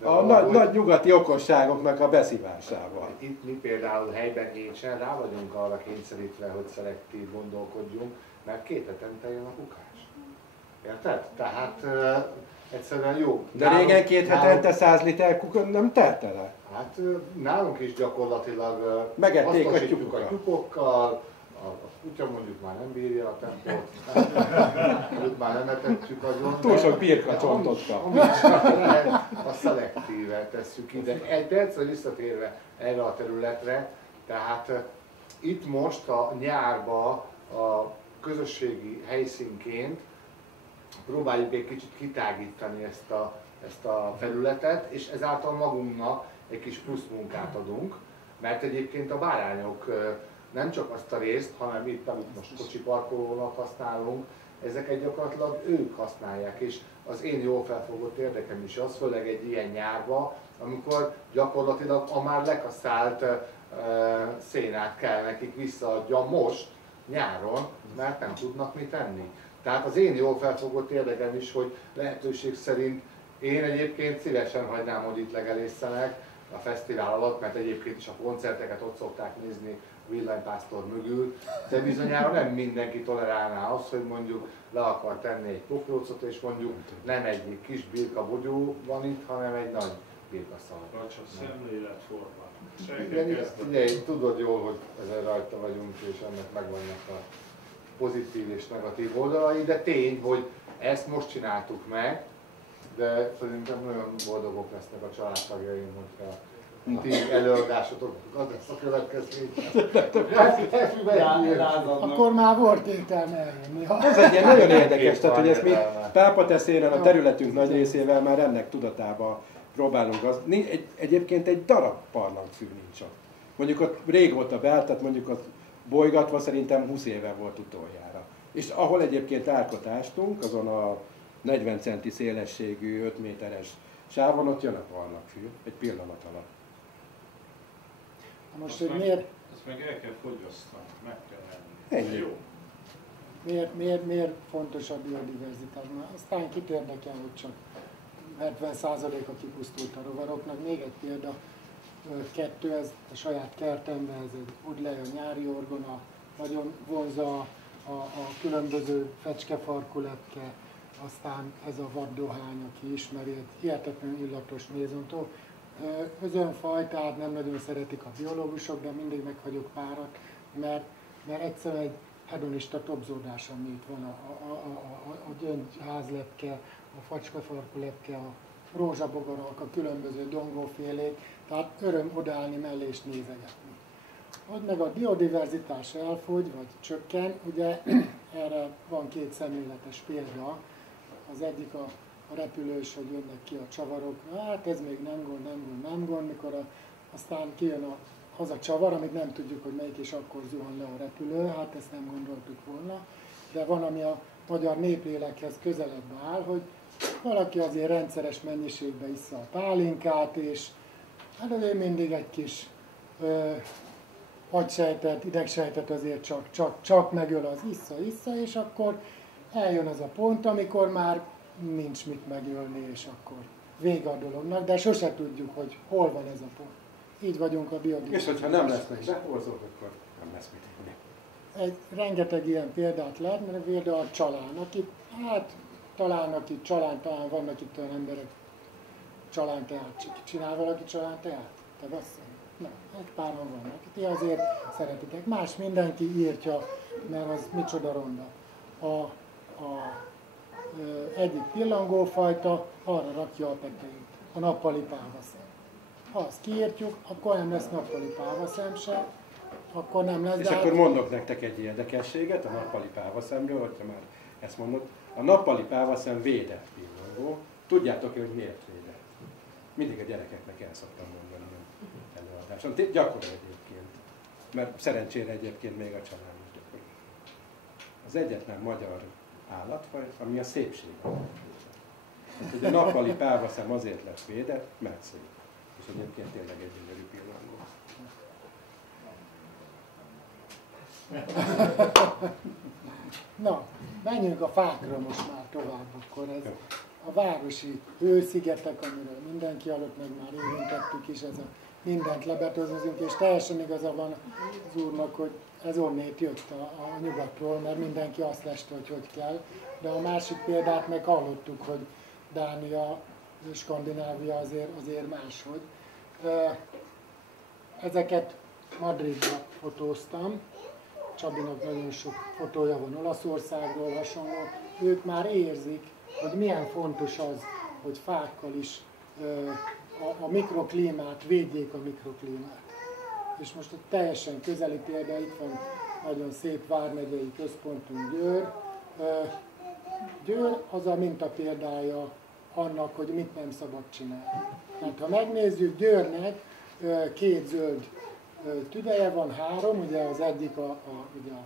A nagy nyugati okosságoknak a beszívásával. Itt mi például helyben nincsen, rá vagyunk arra kényszerítve, hogy szelektív gondolkodjunk, mert 2 hetente jön a kukás. Érted? Tehát egyszerűen jó. De régen 2 hetente 100 liter kuka nem telt el. Hát nálunk is gyakorlatilag megették a tyúkokkal, a kutya mondjuk már nem bírja a tempót, őt már nem etettük agyon. Túl sok birka csontot kap. A szelektívet tesszük ide. Egy percre visszatérve erre a területre, tehát itt most a nyárba a közösségi helyszínként próbáljuk egy kicsit kitágítani ezt a felületet, és ezáltal magunknak egy kis plusz munkát adunk, mert egyébként a bárányok nem csak azt a részt, hanem itt, amit most kocsiparkolónak használunk, ezeket gyakorlatilag ők használják, és az én jól felfogott érdekem is az, főleg egy ilyen nyárba, amikor gyakorlatilag a már lekasszált szénát kell nekik visszaadjam most, nyáron, mert nem tudnak mit tenni. Tehát az én jól felfogott érdekem is, hogy lehetőség szerint én egyébként szívesen hagynám, hogy itt legelészenek a fesztivál alatt, mert egyébként is a koncerteket ott szokták nézni villanypásztor mögül, de bizonyára nem mindenki tolerálná azt, hogy mondjuk le akar tenni egy pokrócot, és mondjuk nem egy kis birka bogyó van itt, hanem egy nagy gépasztal. Vagy csak szemléletforma. Igen, tudod jól, hogy ezen rajta vagyunk, és ennek megvannak a pozitív és negatív oldalai, de tény, hogy ezt most csináltuk meg, de szerintem nagyon boldogok lesznek a családtagjaim, hogyha ti előadásotok az lesz a következmény. Akkor már volt értelme eljönni. Ez egy ilyen nagyon érdekes, tehát hogy ezt mi Pápateszéren a területünk nagy részével már ennek tudatába próbálunk. Egyébként egy darab barlangfű nincs ott. Mondjuk ott régóta beállt, tehát mondjuk ott bolygatva szerintem 20 éve volt utoljára. És ahol egyébként árkot azon a 40 centi szélességű, 5 méteres sávon, ott jön a barlangfű egy pillanat alatt. Most, hogy miért? Ezt meg el kell fogyasztani, meg kell enni. Ennyi. Jó. Miért fontos a biodiverzitás? Aztán kit érdekel, hogy csak 70%-a kipusztult a rovaroknak. Még egy példa, 2, ez a saját kertemben, ez egy udleja nyári orgona, nagyon vonza a különböző fecskefarkulepke, aztán ez a vaddohány, aki ismeri, egy hihetetlenül illatos mézontó. Özönfaj, tehát nem nagyon szeretik a biológusok, de mindig meghagyok párat, mert egyszerűen egy hedonista tobzódás, ami itt van, a gyöngyházlepke, a facskafarkulepke, a rózsabogarak, a különböző dongófélék, tehát öröm odaállni mellé és nézegetni. Hogy meg a biodiverzitás elfogy, vagy csökken, ugye erre van 2 szemléletes példa. Az egyik a repülős, hogy jönnek ki a csavarok, hát ez még nem gond, mikor aztán kijön az a csavar, amit nem tudjuk, hogy melyik, és akkor zuhan le a repülő, hát ezt nem gondoltuk volna. De van, ami a magyar néplélekhez közelebb áll, hogy valaki azért rendszeres mennyiségbe issza a pálinkát, és hát azért mindig egy kis agysejtet, idegsejtet azért csak megöl az issza, és akkor eljön az a pont, amikor már nincs mit megölni, és akkor vége a dolognak, de sose tudjuk, hogy hol van ez a pont. Így vagyunk a biodiverzitás. És hogyha nem lesznek behorzók, akkor nem lesz mit tenni. Rengeteg ilyen példát lehet, mert például a csalán, aki talán vannak itt olyan emberek, csalánteát csinál valaki csalánteát? Te vasszony? Nem, egy páran vannak. Ti azért szeretitek. Más mindenki írtja, mert az micsoda ronda. Egyik pillangófajta arra rakja a tetejét, a nappali pávaszem. Ha azt kiírtjuk, akkor nem lesz nappali pávaszem se, akkor nem lesz. És akkor mondok nektek egy érdekességet a nappali pávaszemről, hogyha már ezt mondod. A nappali pávaszem védett pillangó. Tudjátok, hogy miért védett? Mindig a gyerekeknek el szoktam mondani ilyen előadáson. Gyakori egyébként, mert szerencsére egyébként még a család is gyakori. Az egyetlen magyar állatfaj, ami a szépség. Hát, a nappali pávaszem azért lett védett, mert szép. És egyébként tényleg egy gyönyörű pillangó. Na, menjünk a fákra most már tovább, akkor ez a városi hőszigetek, amiről mindenki alatt meg már érintettük is, ez a mindent lebetozunk, és teljesen igaza van az úrnak, hogy ez onnét jött a nyugatról, mert mindenki azt leste, hogy kell. De a másik példát meg hallottuk, hogy Dánia, Skandinávia azért máshogy. Ezeket Madridba fotóztam, Csabinak nagyon sok fotója van Olaszországról, hasonló. Ők már érzik, hogy milyen fontos az, hogy fákkal is a mikroklímát, védjék a mikroklímát. És most egy teljesen közeli példa, itt van nagyon szép vármegyei központunk Győr. Győr az a mintapéldája annak, hogy mit nem szabad csinálni. Hát ha megnézzük, Győrnek 2 zöld tüdeje van, 3, ugye az egyik ugye a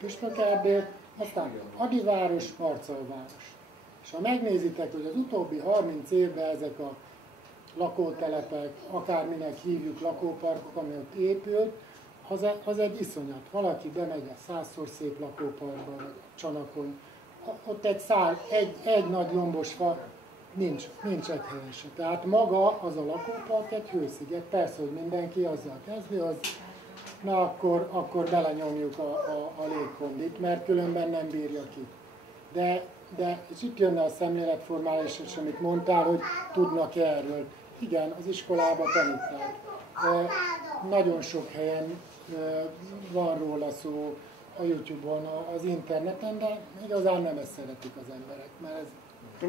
Püspökerdő, aztán Adiváros, Marcalváros. És ha megnézitek, hogy az utóbbi 30 évben ezek a lakótelepek, akárminek hívjuk lakóparkok, ami ott épült, az egy iszonyat. Valaki bemegy a 100-szor szép lakóparkba, vagy a Csanakon, ott egy nagy lombos fa, nincs egy helyen se. Tehát maga az a lakópark egy hősziget. Persze, hogy mindenki azzal kezdi, az na akkor belenyomjuk a légkondit, mert különben nem bírja ki. De De és itt jönne a szemléletformálás, és amit mondtál, hogy tudnak erről. Igen, az iskolában tanítják. Nagyon sok helyen van róla szó, a YouTube-on, az interneten, de igazán nem ezt szeretik az emberek, mert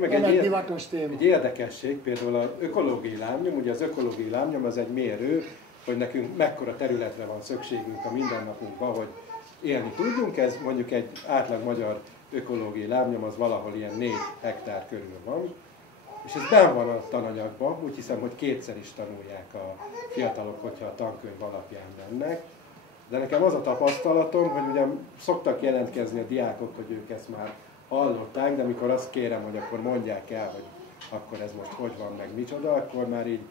ez nem egy divatos téma. Egy érdekesség, például az ökológiai lábnyom, ugye az ökológiai lábnyom az egy mérő, hogy nekünk mekkora területre van szükségünk a mindennapunkban, hogy élni tudjunk. Ez mondjuk egy átlag magyar ökológiai lábnyom, az valahol ilyen 4 hektár körül van. És ez benn van a tananyagban, úgy hiszem, hogy kétszer is tanulják a fiatalok, hogyha a tankönyv alapján mennek. De nekem az a tapasztalatom, hogy ugye szoktak jelentkezni a diákok, hogy ők ezt már hallották, de amikor azt kérem, hogy akkor mondják el, hogy akkor ez most hogy van, meg micsoda, akkor már így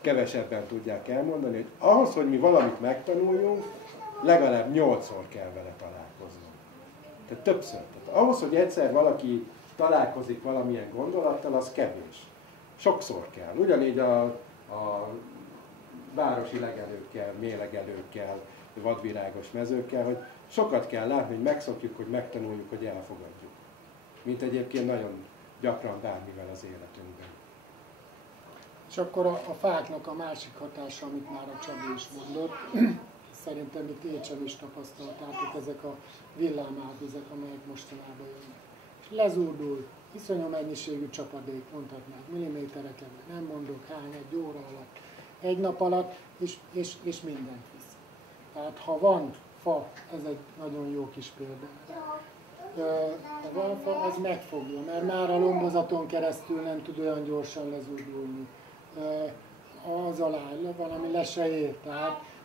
kevesebben tudják elmondani, hogy ahhoz, hogy mi valamit megtanuljunk, legalább 8-szor kell vele találkoznunk. Tehát többször. Tehát ahhoz, hogy egyszer valaki találkozik valamilyen gondolattal, az kevés. Sokszor kell. Ugyanígy a városi legelőkkel, méhlegelőkkel, vadvirágos mezőkkel, hogy sokat kell látni, hogy megszokjuk, hogy megtanuljuk, hogy elfogadjuk. Mint egyébként nagyon gyakran bármivel az életünkben. És akkor a fáknak a másik hatása, amit már a Csabi is mondott, szerintem itt Écsen is tapasztaltátok, ezek a villámárvizek, amelyek mostanában jönnek. És lezúdul, iszonyú mennyiségű csapadék, mondhatnák millimétereket, nem mondok hány, egy óra alatt, egy nap alatt, és mindent visz. Tehát ha van fa, ez egy nagyon jó kis példa. Ha van fa, az megfogja, mert már a lombozaton keresztül nem tud olyan gyorsan lezúdulni. Az alá valami le se ér.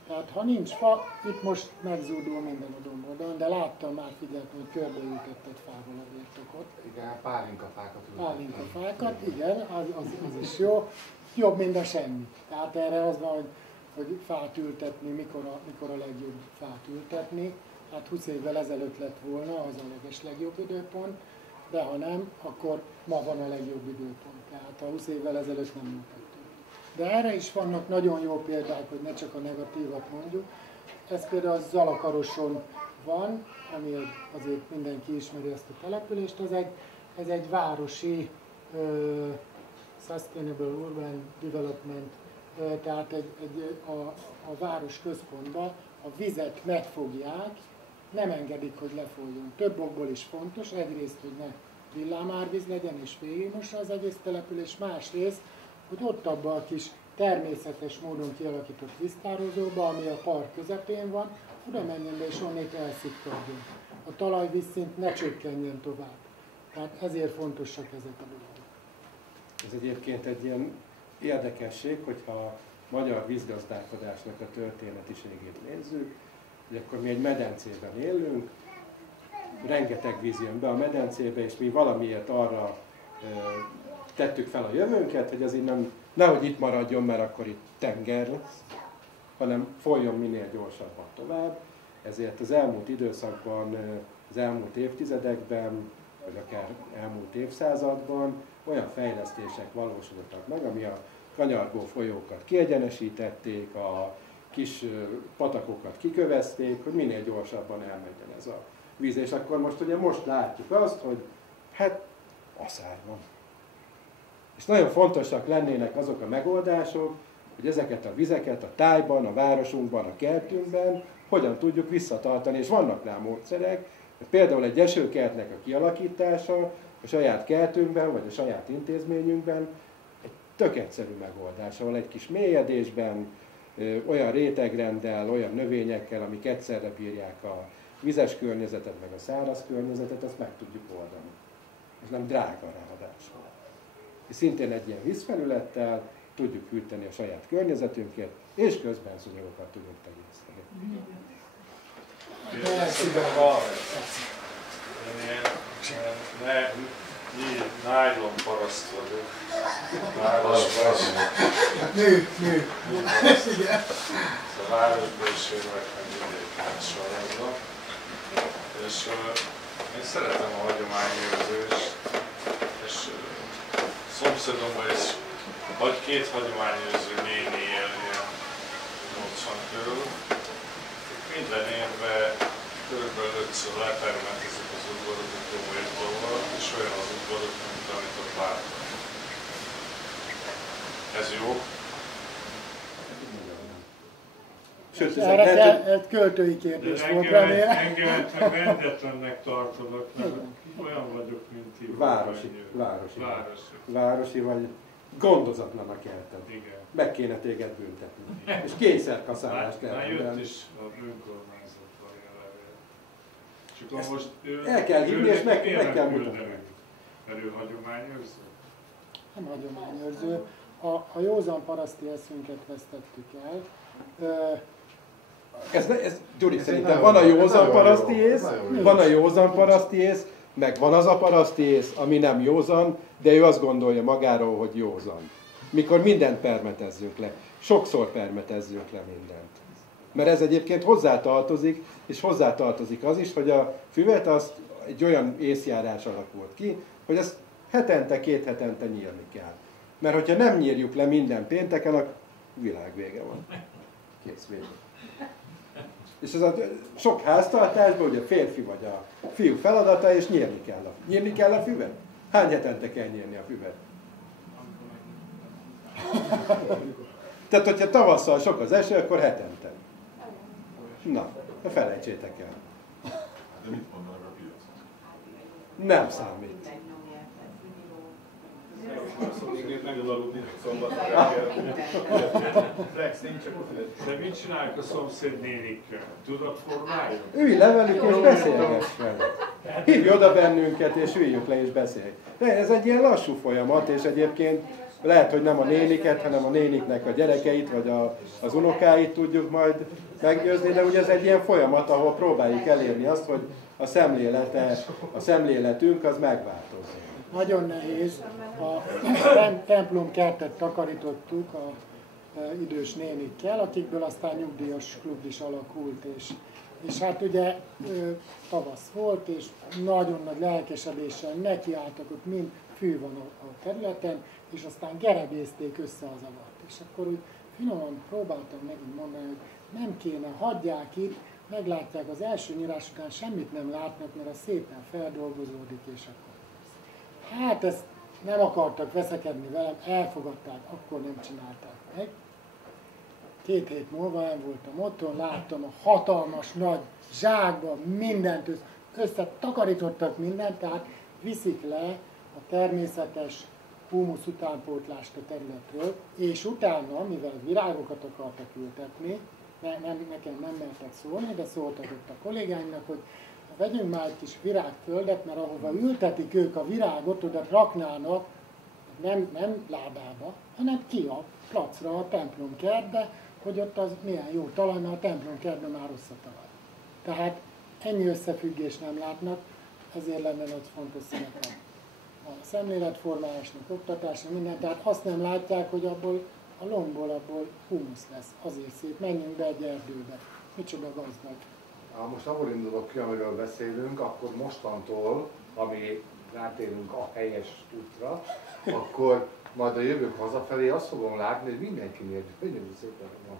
Tehát ha nincs fa, itt most megzúdul minden a dombodon, de láttam már, figyeltem, hogy körbeültetett fával a birtokot. Igen, pálinkafákat. Pálinkafákat, igen, az is jó. Jobb, mint a semmi. Tehát erre az van, hogy fát ültetni, mikor a legjobb fát ültetni. Hát 20 évvel ezelőtt lett volna, az a legeslegjobb időpont, de ha nem, akkor ma van a legjobb időpont. Tehát ha 20 évvel ezelőtt nem ültettünk. De erre is vannak nagyon jó példák, hogy ne csak a negatívat mondjuk. Ez például a Zalakaroson van, ami azért mindenki ismeri ezt a települést, ez egy városi Sustainable Urban Development, tehát a város központban a vizet megfogják, nem engedik, hogy lefolyjon. Több okból is fontos, egyrészt, hogy ne villámárvíz legyen és végigmossa az egész település, másrészt, hogy ott abban a kis természetes módon kialakított víztározóba, ami a park közepén van, oda menjen be és onnét elszikkadjon. A talajvízszint ne csökkenjen tovább. Tehát ezért fontosak ezek a dolgok. Ez egyébként egy ilyen érdekesség, hogyha a magyar vízgazdálkodásnak a történetiségét nézzük, hogy akkor mi egy medencében élünk, rengeteg víz jön be a medencébe, és mi valamiért arra tettük fel a jövőnket, hogy az így nehogy itt maradjon, mert akkor itt tenger lesz, hanem folyjon minél gyorsabban tovább. Ezért az elmúlt időszakban, az elmúlt évtizedekben, vagy akár elmúlt évszázadban olyan fejlesztések valósultak meg, ami a kanyargó folyókat kiegyenesítették, a kis patakokat kikövezték, hogy minél gyorsabban elmenjen ez a víz. És akkor most látjuk azt, hogy hát aszár van. És nagyon fontosak lennének azok a megoldások, hogy ezeket a vizeket a tájban, a városunkban, a kertünkben hogyan tudjuk visszatartani, és vannak rá módszerek. Például egy esőkertnek a kialakítása a saját kertünkben, vagy a saját intézményünkben egy tök egyszerű megoldás, ahol egy kis mélyedésben, olyan rétegrenddel, olyan növényekkel, amik egyszerre bírják a vizes környezetet, meg a száraz környezetet, azt meg tudjuk oldani. És nem drága ráadásul. És szintén egy ilyen vízfelülettel tudjuk hűteni a saját környezetünket, és közben szúnyogokat tudunk tenyészteni. Nájlon paraszt vagyok. Nő. A városbőségnek meg mindegy sorozva. És én szeretem a hagyományőrzést, és szomszédomban is vagy 2 hagyományőrző néni élni a 80 körül. Minden évben körülbelül 5-ször lepermetezik az udvarokat komolyatollal, és is olyan az udvarok, mint amit ott láttam. Ez jó? Sőt, Erre kell, egy költői kérdés De volt, remélem. engem rendetlennek tartanak, mert olyan vagyok, mint ti. Városi vagy gondozatlanak élted. Igen. Meg kéne téged büntetni. És kényszerkaszálást Már lehet jött mondani. is az önkormányzatban jelenleg. És akkor most el kell hívni, és meg kell mutatni. Mert ő hagyományőrző? Nem hagyományőrző. A józan paraszti eszünket vesztettük el. Gyuri, Ez szerintem egy van a nagyon józan jó, paraszti ez ész, nagyon jó. van a józan paraszti ész, meg van az a paraszti ész, ami nem józan, de ő azt gondolja magáról, hogy józan. Mikor mindent permetezzünk le. Sokszor permetezzünk le mindent. Mert ez egyébként hozzátartozik, és hozzátartozik az is, hogy a füvet azt egy olyan észjárás alakult ki, hogy azt hetente, 2 hetente nyírni kell. Mert hogyha nem nyírjuk le minden pénteken, akkor világ vége van. Kész, vége. És ez a sok háztartásban, ugye a férfi vagy a fiú feladata, és nyírni kell. Nyírni kell a füvet? Hány hetente kell nyírni a füvet? Tehát, hogyha tavasszal sok az eső, akkor hetente. Na, felejtsétek el. De mit mondanak a piacon? Nem számít. Nagyon aludni szombaton reggel. Rex, nincs csak a De mit csinálják a szomszéd nénikkel? Tudatformáljuk? Ülj le velük és beszélgess velük. Hívj oda bennünket és üljünk le és beszélj. De ez egy ilyen lassú folyamat, és egyébként lehet, hogy nem a néniket, hanem a néniknek a gyerekeit, vagy az unokáit tudjuk majd meggyőzni, de ugye ez egy ilyen folyamat, ahol próbáljuk elérni azt, hogy a szemléletünk az megváltozik. Nagyon nehéz. A templom kertet takarítottuk a idős nénikkel, akikből aztán nyugdíjas klub is alakult, és hát ugye tavasz volt, és nagyon nagy lelkesedéssel nekiálltak, ott mind fű van a területen, és aztán gerebézték össze az avat. És akkor úgy finoman próbáltam megint mondani, hogy nem kéne, hagyják itt, meglátják az első nyírás után semmit nem látnak, mert az szépen feldolgozódik, és akkor. Hát ezt nem akartak veszekedni velem, elfogadták, akkor nem csinálták meg. 2 hét múlva én voltam otthon, láttam a hatalmas nagy zsákba mindent összetakarítottak mindent, tehát viszik le a természetes humusz utánpótlást a területről, és utána, mivel virágokat akartak ültetni, nekem nem mertek szólni, de szóltak ott a kollégáimnak, hogy vegyünk már egy kis virágföldet, mert ahova ültetik ők a virágot, oda raknának, nem lábába, hanem ki a placra, a templomkertbe, hogy ott az milyen jó talaj, mert a templomkertben már rossz a talaj. Tehát ennyi összefüggést nem látnak, ezért lenne nagy fontos szerepe a szemléletformálásnak, oktatásnak, minden. Tehát azt nem látják, hogy abból a lombból abból humusz lesz. Azért szép, menjünk be egy erdőbe. Micsoda gazdag. Most abból indulok ki, amiről beszélünk, akkor mostantól, ami rátérünk a helyes útra, akkor majd a jövők hazafelé azt fogom látni, hogy mindenkinél gyönyörű szépen van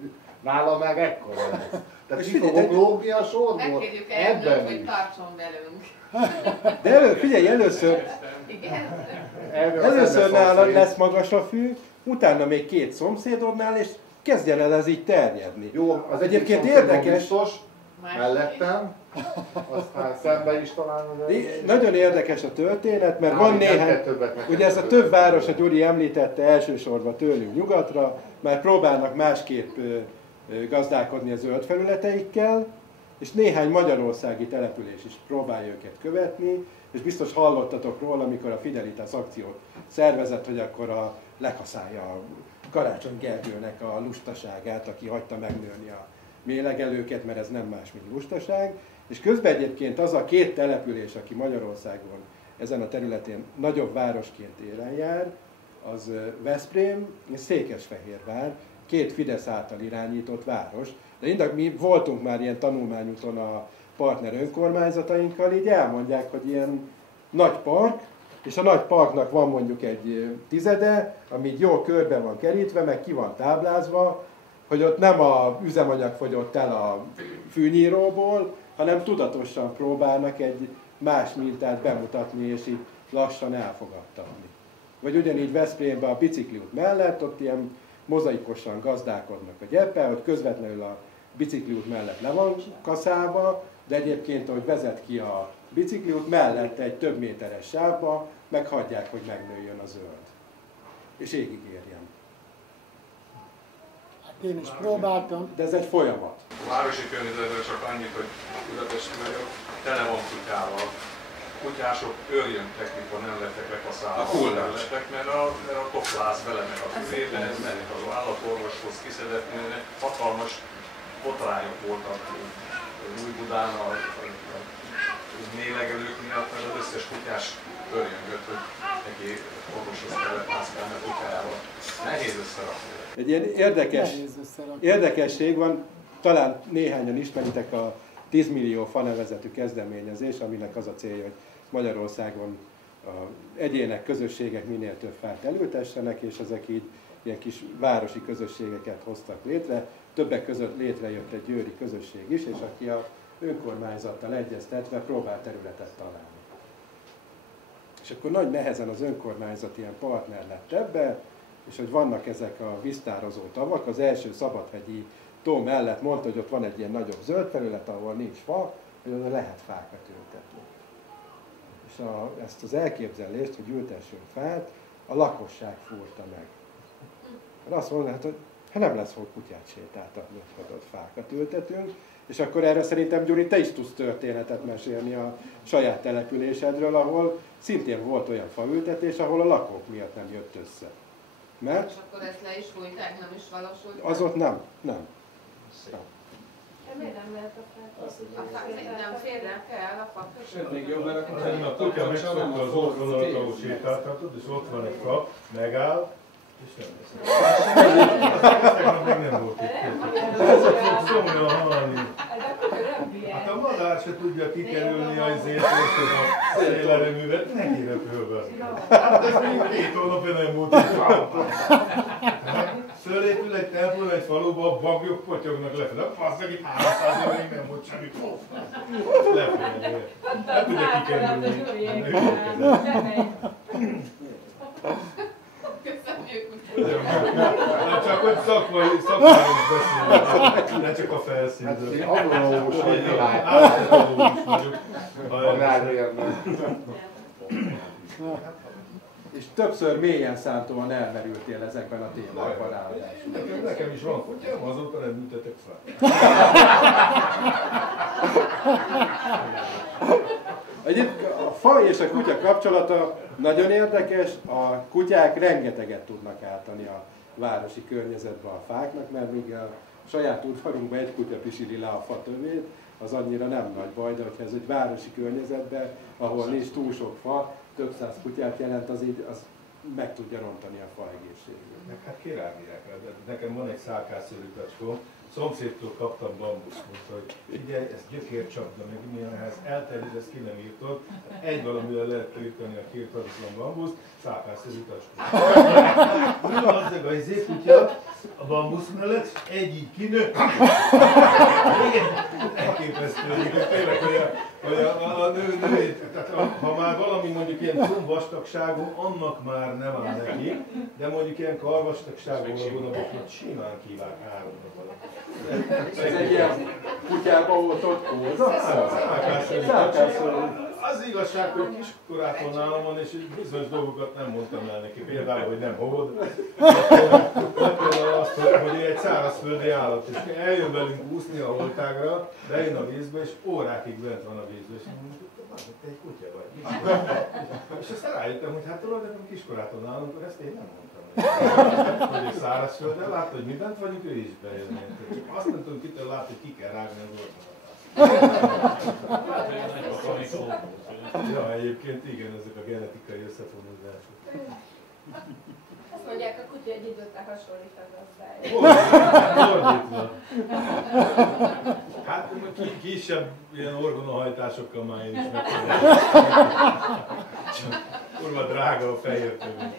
fű. Nála meg ekkora lesz. Tehát ki fogok lógni a sorból. Megkérjük elnök, hogy tartson velünk. De figyelj, először nálad lesz magas a fű, utána még 2 szomszédodnál, és kezdjen el ez így terjedni. Jó, az egyébként érdekes. Biztos, mellettem, aztán szembe is talán. Nagyon érdekes a történet, mert van néhány, ugye ez a több város, a Gyuri említette elsősorban tőlünk nyugatra, már próbálnak másképp gazdálkodni a zöld felületeikkel, és néhány magyarországi település is próbálja őket követni, és biztos hallottatok róla, amikor a Fidelitas akciót szervezett, hogy akkor lekaszálja a Karácsony Gergőnek a lustaságát, aki hagyta megnőni a mélegelőket, mert ez nem más, mint lustaság. És közben egyébként az a 2 település, aki Magyarországon ezen a területén nagyobb városként élen jár, az Veszprém és Székesfehérvár, 2 Fidesz által irányított város. De mi voltunk már ilyen tanulmányúton a partner önkormányzatainkkal, így elmondják, hogy ilyen nagy park, és a nagy parknak van mondjuk egy tizede, ami így jól körbe van kerítve, meg ki van táblázva, hogy ott nem a üzemanyag fogyott el a fűnyíróból, hanem tudatosan próbálnak egy más mintát bemutatni, és így lassan elfogadtatni. Vagy ugyanígy Veszprémben a bicikliút mellett, ott ilyen mozaikosan gazdálkodnak a gyeppel, hogy közvetlenül a bicikliút mellett le van kaszálva, de egyébként, ahogy vezet ki a bicikliút mellett egy több méteres sávba, meg hagyják, hogy megnőjön a zöld. És égig érjen. Hát én is próbáltam. De ez egy folyamat. A városi környezetben csak annyit, hogy Budapesti vagyok, tele van kutyával. Kutyások őrjönteknik, nem lettek lekaszálva a területek, mert a toplász belemegy a fülébe, ez mennek az állatorvoshoz kiszedetni, hatalmas botrányok voltak Újbudán a mélegelők miatt, mert az összes kutyás örjöngött, hogy neki orvoshoz kellett mászkálni a kutyájával. Nehéz összerakni. Egy ilyen érdekesség van, talán néhányan ismeritek a 10 millió fa nevezetű kezdeményezés, aminek az a célja, hogy Magyarországon egyének, közösségek minél több fát elültessenek, és ezek így ilyen kis városi közösségeket hoztak létre. Többek között létrejött egy győri közösség is, és aki a önkormányzattal egyeztetve próbál területet találni. És akkor nagy nehezen az önkormányzat ilyen partner lett ebbe, és hogy vannak ezek a víztározó tavak, az első szabadhegyi tó mellett mondta, hogy ott van egy ilyen nagyobb zöld terület, ahol nincs fa, hogy oda lehet fákat ültetni. És ezt az elképzelést, hogy ültessünk fát, a lakosság fúrta meg. Mert azt mondta, hogy nem lesz hol kutyát sétáltatni, hogy ott fákat ültetünk, és akkor erre szerintem, Gyuri, te is tudsz történetet mesélni a saját településedről, ahol szintén volt olyan faültetés, ahol a lakók miatt nem jött össze. Mert? És akkor ezt le is fújták, nem is valósult? Az ott nem. Miért nem lehet a fát? Nem férnek el a fa között. Még jobb, mert A kutya megszokta az otthonalat, ahol sétáltatod, és ott van egy fa, megáll, és nem lesz. Tegnap még nem volt itt. Ez szomjan hallani. Hát a madár se tudja kikerülni azért, hogy a szélerőművet neki repülve. Hát ez még 2 hónapja nem volt itt. Fölépül egy templom egy faluba, a bagyok potyognak lefelé. Basszak, itt 300 évig nem volt semmi. Lefelé. Nem tudja kikerülni. Csak hogy szakmáról beszélünk, ne csak a felszínről. Hát agronómus vagy. Agronómus vagyok. És többször mélyen szántóan elmerültél ezekben a témákban ráadásul. Nekem is van kutyám, azóta nem ültetek fel. Egyébként a fa és a kutya kapcsolata nagyon érdekes, a kutyák rengeteget tudnak ártani a városi környezetben a fáknak, mert míg a saját udvarunkban egy kutya pisili le a fa tövét, az annyira nem nagy baj, de hogyha ez egy városi környezetben, ahol nincs túl sok fa, több száz kutyát jelent, az meg tudja rontani a fa egészségét. Meg hát kirágírják rá, de nekem van egy szálkászőrű tacskom, szomszédtól kaptam bambuszt, mondta, hogy figyelj, ez gyökércsapda, meg milyenhez elterjed, ezt ki nem írtad, egy valamivel lehet tölteni a kiirtatlan bambuszt, szálkászőrű tacskó. Azzeg a kutya a bambusz mellett, egy így kinő. Elképesztő, tényleg, hogy a nő, tehát ha már valami mondjuk ilyen combvastagságú, annak már nem áll neki, de mondjuk ilyen karvastagságú vonaboknak simán kíván 3 nap alatt. Ez egy ilyen kutyában volt ott kóza? Az igazság, hogy kiskorától nálam van, és bizonyos dolgokat nem mondtam el neki. Például, hogy nem hód. Például azt, hogy ő egy szárazföldi állat, és eljön velünk úszni a holtágra, lejön a vízbe, és órákig bent van a vízbe. És mondjuk, te egy kutya vagy. És aztán rájöttem, hogy hát tulajdonképpen kiskorától nálunk, akkor ezt én nem mondtam. Hogy egy szárazföldre látta, hogy mindent vagyunk, ő is bejön. Csak azt nem tudom, kitől lát, hogy ki kell rágni az orvonatot. Ja, egyébként igen, ezek a genetikai összefonódások. Azt mondják, a kutya egy időkre hasonlít a gazdája. Fordítva. Hát kisebb ilyen orgonahajtásokkal már én is megtanulom. Kurva drága a fejértövő.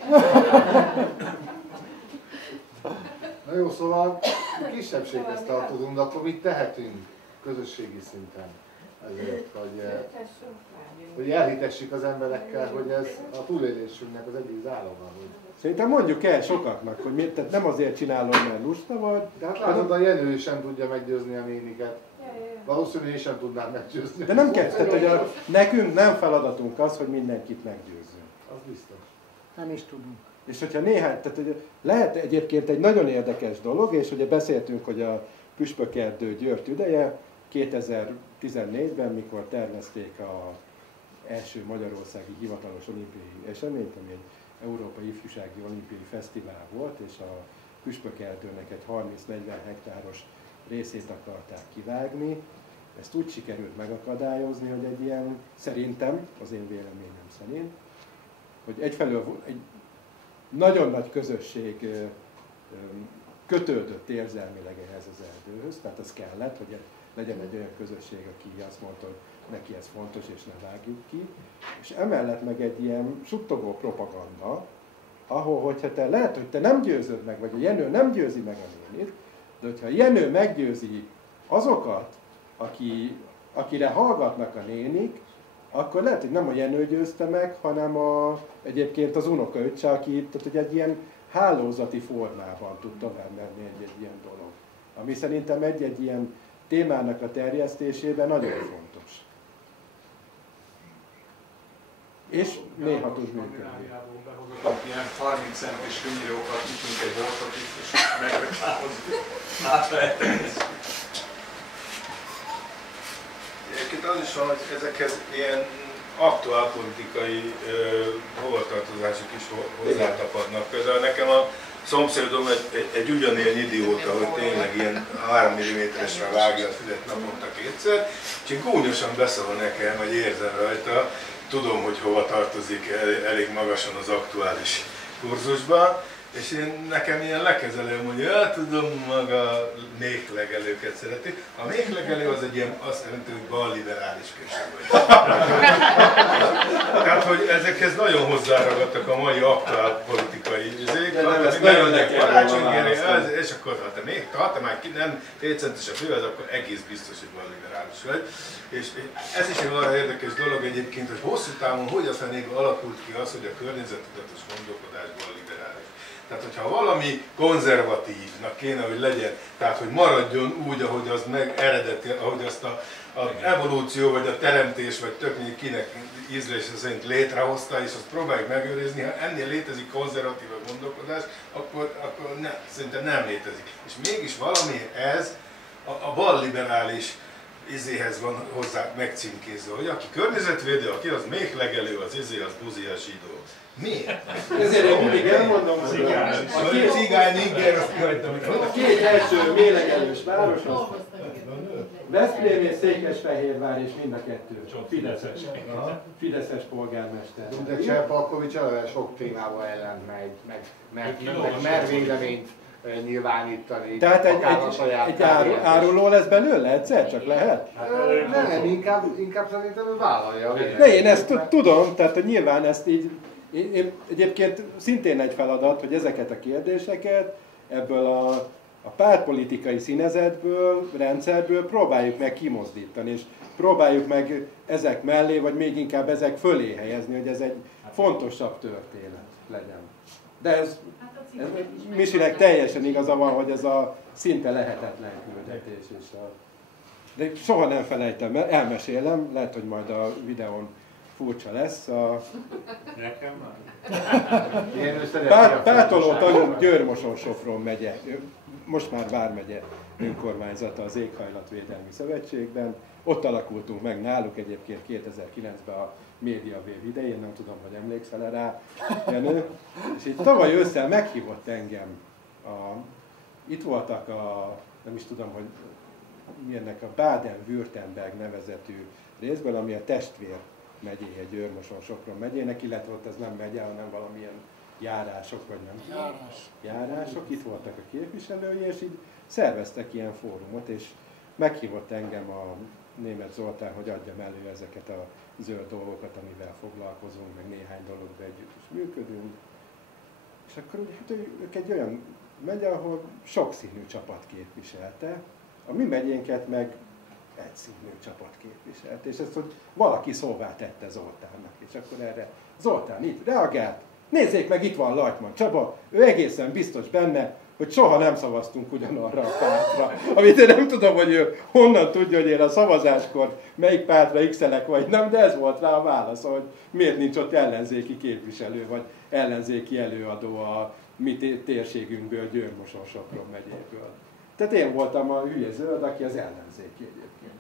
Na jó, szóval kisebbséghez tartozunk, de akkor mit tehetünk közösségi szinten? ezért, hogy elhitessük az emberekkel, hogy ez a túlélésünknek az egyik záloga. Szerintem mondjuk el sokaknak, hogy miért, tehát nem azért csinálom, mert lusta vagy. De hát látod, a Jenő sem tudja meggyőzni a néniket. Valószínűleg én sem tudnám meggyőzni. De nem kell, tehát, hogy nekünk nem feladatunk az, hogy mindenkit meggyőzzünk. Az biztos. Nem is tudunk. És hogyha néhány, tehát hogy lehet egyébként egy nagyon érdekes dolog, és ugye beszéltünk, hogy a Püspökerdő Győr tüdeje 2014-ben, mikor tervezték az első magyarországi hivatalos olimpiai eseményt, ami egy Európai Ifjúsági Olimpiai Fesztivál volt, és a Püspökerdőnek egy 30-40 hektáros részét akarták kivágni. Ezt úgy sikerült megakadályozni, hogy egy ilyen, szerintem, az én véleményem szerint, hogy egyfelől egy nagyon nagy közösség kötődött érzelmileg ehhez az erdőhöz, tehát az kellett, hogy legyen egy olyan közösség, aki azt mondta, hogy neki ez fontos, és ne vágjuk ki. És emellett meg egy ilyen suttogó propaganda, ahol, hogyha te lehet, hogy te nem győzöd meg, vagy a Jenő nem győzi meg a nénit, de hogyha a Jenő meggyőzi azokat, akire hallgatnak a nénik, akkor lehet, hogy nem a Jenő győzte meg, hanem egyébként az unokaöccse, aki tehát, hogy egy ilyen hálózati formában tud tovább menni egy ilyen dolog. Ami szerintem egy ilyen témának a terjesztésében nagyon fontos. És néha tud működni. Ilyen 30 centis fűnyírókat ütünk egy boltot itt, és megreklámozni. Egyébként az is van, hogy ezekhez ilyen aktuál politikai hovatartozások is hozzátapadnak. Például nekem a szomszédom egy ugyanilyen idióta, hogy tényleg ilyen 3 mm-esre vágja a fület naponta 2-szer, és én gúnyosan beszól nekem, hogy érzem rajta, tudom, hogy hova tartozik elég magasan az aktuális kurzusban, és nekem ilyen lekezelőm, hogy tudom, maga méhlegelőket szereti. A méhlegelő az egy ilyen, azt jelenti, hogy balliberális köség vagy. Tehát, hogy ezekhez nagyon hozzáragadtak a mai aktuál politikai üzék. És akkor, ha te még tartom, már nem 2 centis a fő, az akkor egész biztos, hogy balliberális vagy. És ez is egy arra érdekes dolog egyébként, hogy hosszú távon hogy a fenébe alakult ki az, hogy a környezettudatos gondolkodásban liberális. Tehát, hogyha valami konzervatívnak kéne, hogy legyen, tehát, hogy maradjon úgy, ahogy az meg eredeti, ahogy azt az evolúció, vagy a teremtés, vagy tök kinek ízlése szerint létrehozta, és azt próbáljuk megőrizni, ha ennél létezik konzervatív gondolkodás, akkor szerintem nem létezik. És mégis valami ez a balliberális izéhez van hozzá megcímkézve, hogy aki környezetvédő, aki az méhlegelő, az az buzi, a zsidó. Miért? Ezért én mindig elmondom, hogy a cigány inger, azt követtem. A 2 első méhlegelős város az Veszprém és Székesfehérvár, és mind a 2 Fideszes polgármester. De Cserpalkovics eleve sok témával ellen megy, meg véleményt nyilvánítani. Tehát egy áruló lesz belőle egyszer? Csak lehet? Nem, inkább szerintem ő vállalja. De én ezt tudom, tehát hogy nyilván ezt így, én egyébként szintén egy feladat, hogy ezeket a kérdéseket ebből a pártpolitikai színezetből, rendszerből próbáljuk meg kimozdítani, és próbáljuk meg ezek mellé, vagy még inkább ezek fölé helyezni, hogy ez egy fontosabb történet legyen. De ez Misinek teljesen igaza van, hogy ez a szinte lehetetlen küldetés. De soha nem felejtem, elmesélem, lehet, hogy majd a videón furcsa lesz. Nekem már. Pártoló tagunk Győr-Moson-Sopron megye, most már vármegye önkormányzata az Éghajlatvédelmi Szövetségben. Ott alakultunk meg náluk egyébként 2009-ben a Média Wave idején, nem tudom, hogy emlékszel rá, Jenő. És így tavaly ősszel meghívott engem. Itt voltak nem is tudom, hogy milyennek a Baden-Württemberg nevezetű részből, ami a testvér megyéje Győr-Moson-Sopron megyének, illetve ott ez nem megye, hanem valamilyen járások, vagy nem? Járások. Itt voltak a képviselői, és így szerveztek ilyen fórumot, és meghívott engem a Németh Zoltán, hogy adjam elő ezeket a zöld dolgokat, amivel foglalkozunk, meg néhány dologban együtt is működünk. És akkor hát ők egy olyan megye, ahol sokszínű csapat képviselte. A mi megyénket meg egy színű csapat képviselt, és ezt hogy valaki szóvá tette Zoltánnak, és akkor erre Zoltán itt reagált, nézzék meg, itt van Lajtman Csaba, ő egészen biztos benne, hogy soha nem szavaztunk ugyanarra a pártra. Amit én nem tudom, hogy ő honnan tudja, hogy én a szavazáskor melyik pártra x-elek vagy nem, de ez volt rá a válasz, hogy miért nincs ott ellenzéki képviselő, vagy ellenzéki előadó a mi térségünkből, Győr-Moson-Sopron megyéből. Tehát én voltam a hülye zöld, aki az ellenzéki egyébként.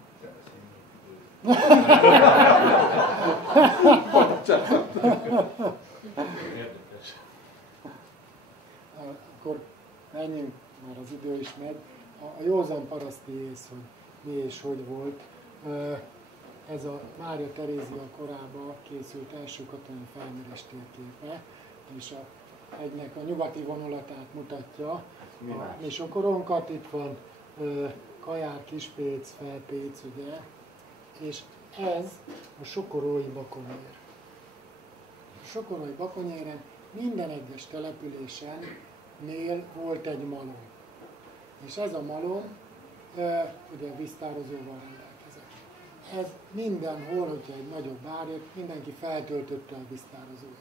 Érdekes. Akkor menjünk, már az idő is megy. A józan paraszti ész, hogy mi és hogy volt. Ez a Mária Terézia korában készült első katonai felmérés térképe, és a hegynek a nyugati vonulatát mutatja. A mi sokoronkat, itt van Kajár, Kispéc, Felpéc, ugye, és ez a sokorói Bakonyér. A sokorói Bakonyéren minden egyes településennél volt egy malom. És ez a malom ugye víztározóval rendelkezett. Ez mindenhol, hogyha egy nagyobb ár jött, mindenki feltöltötte a víztározót.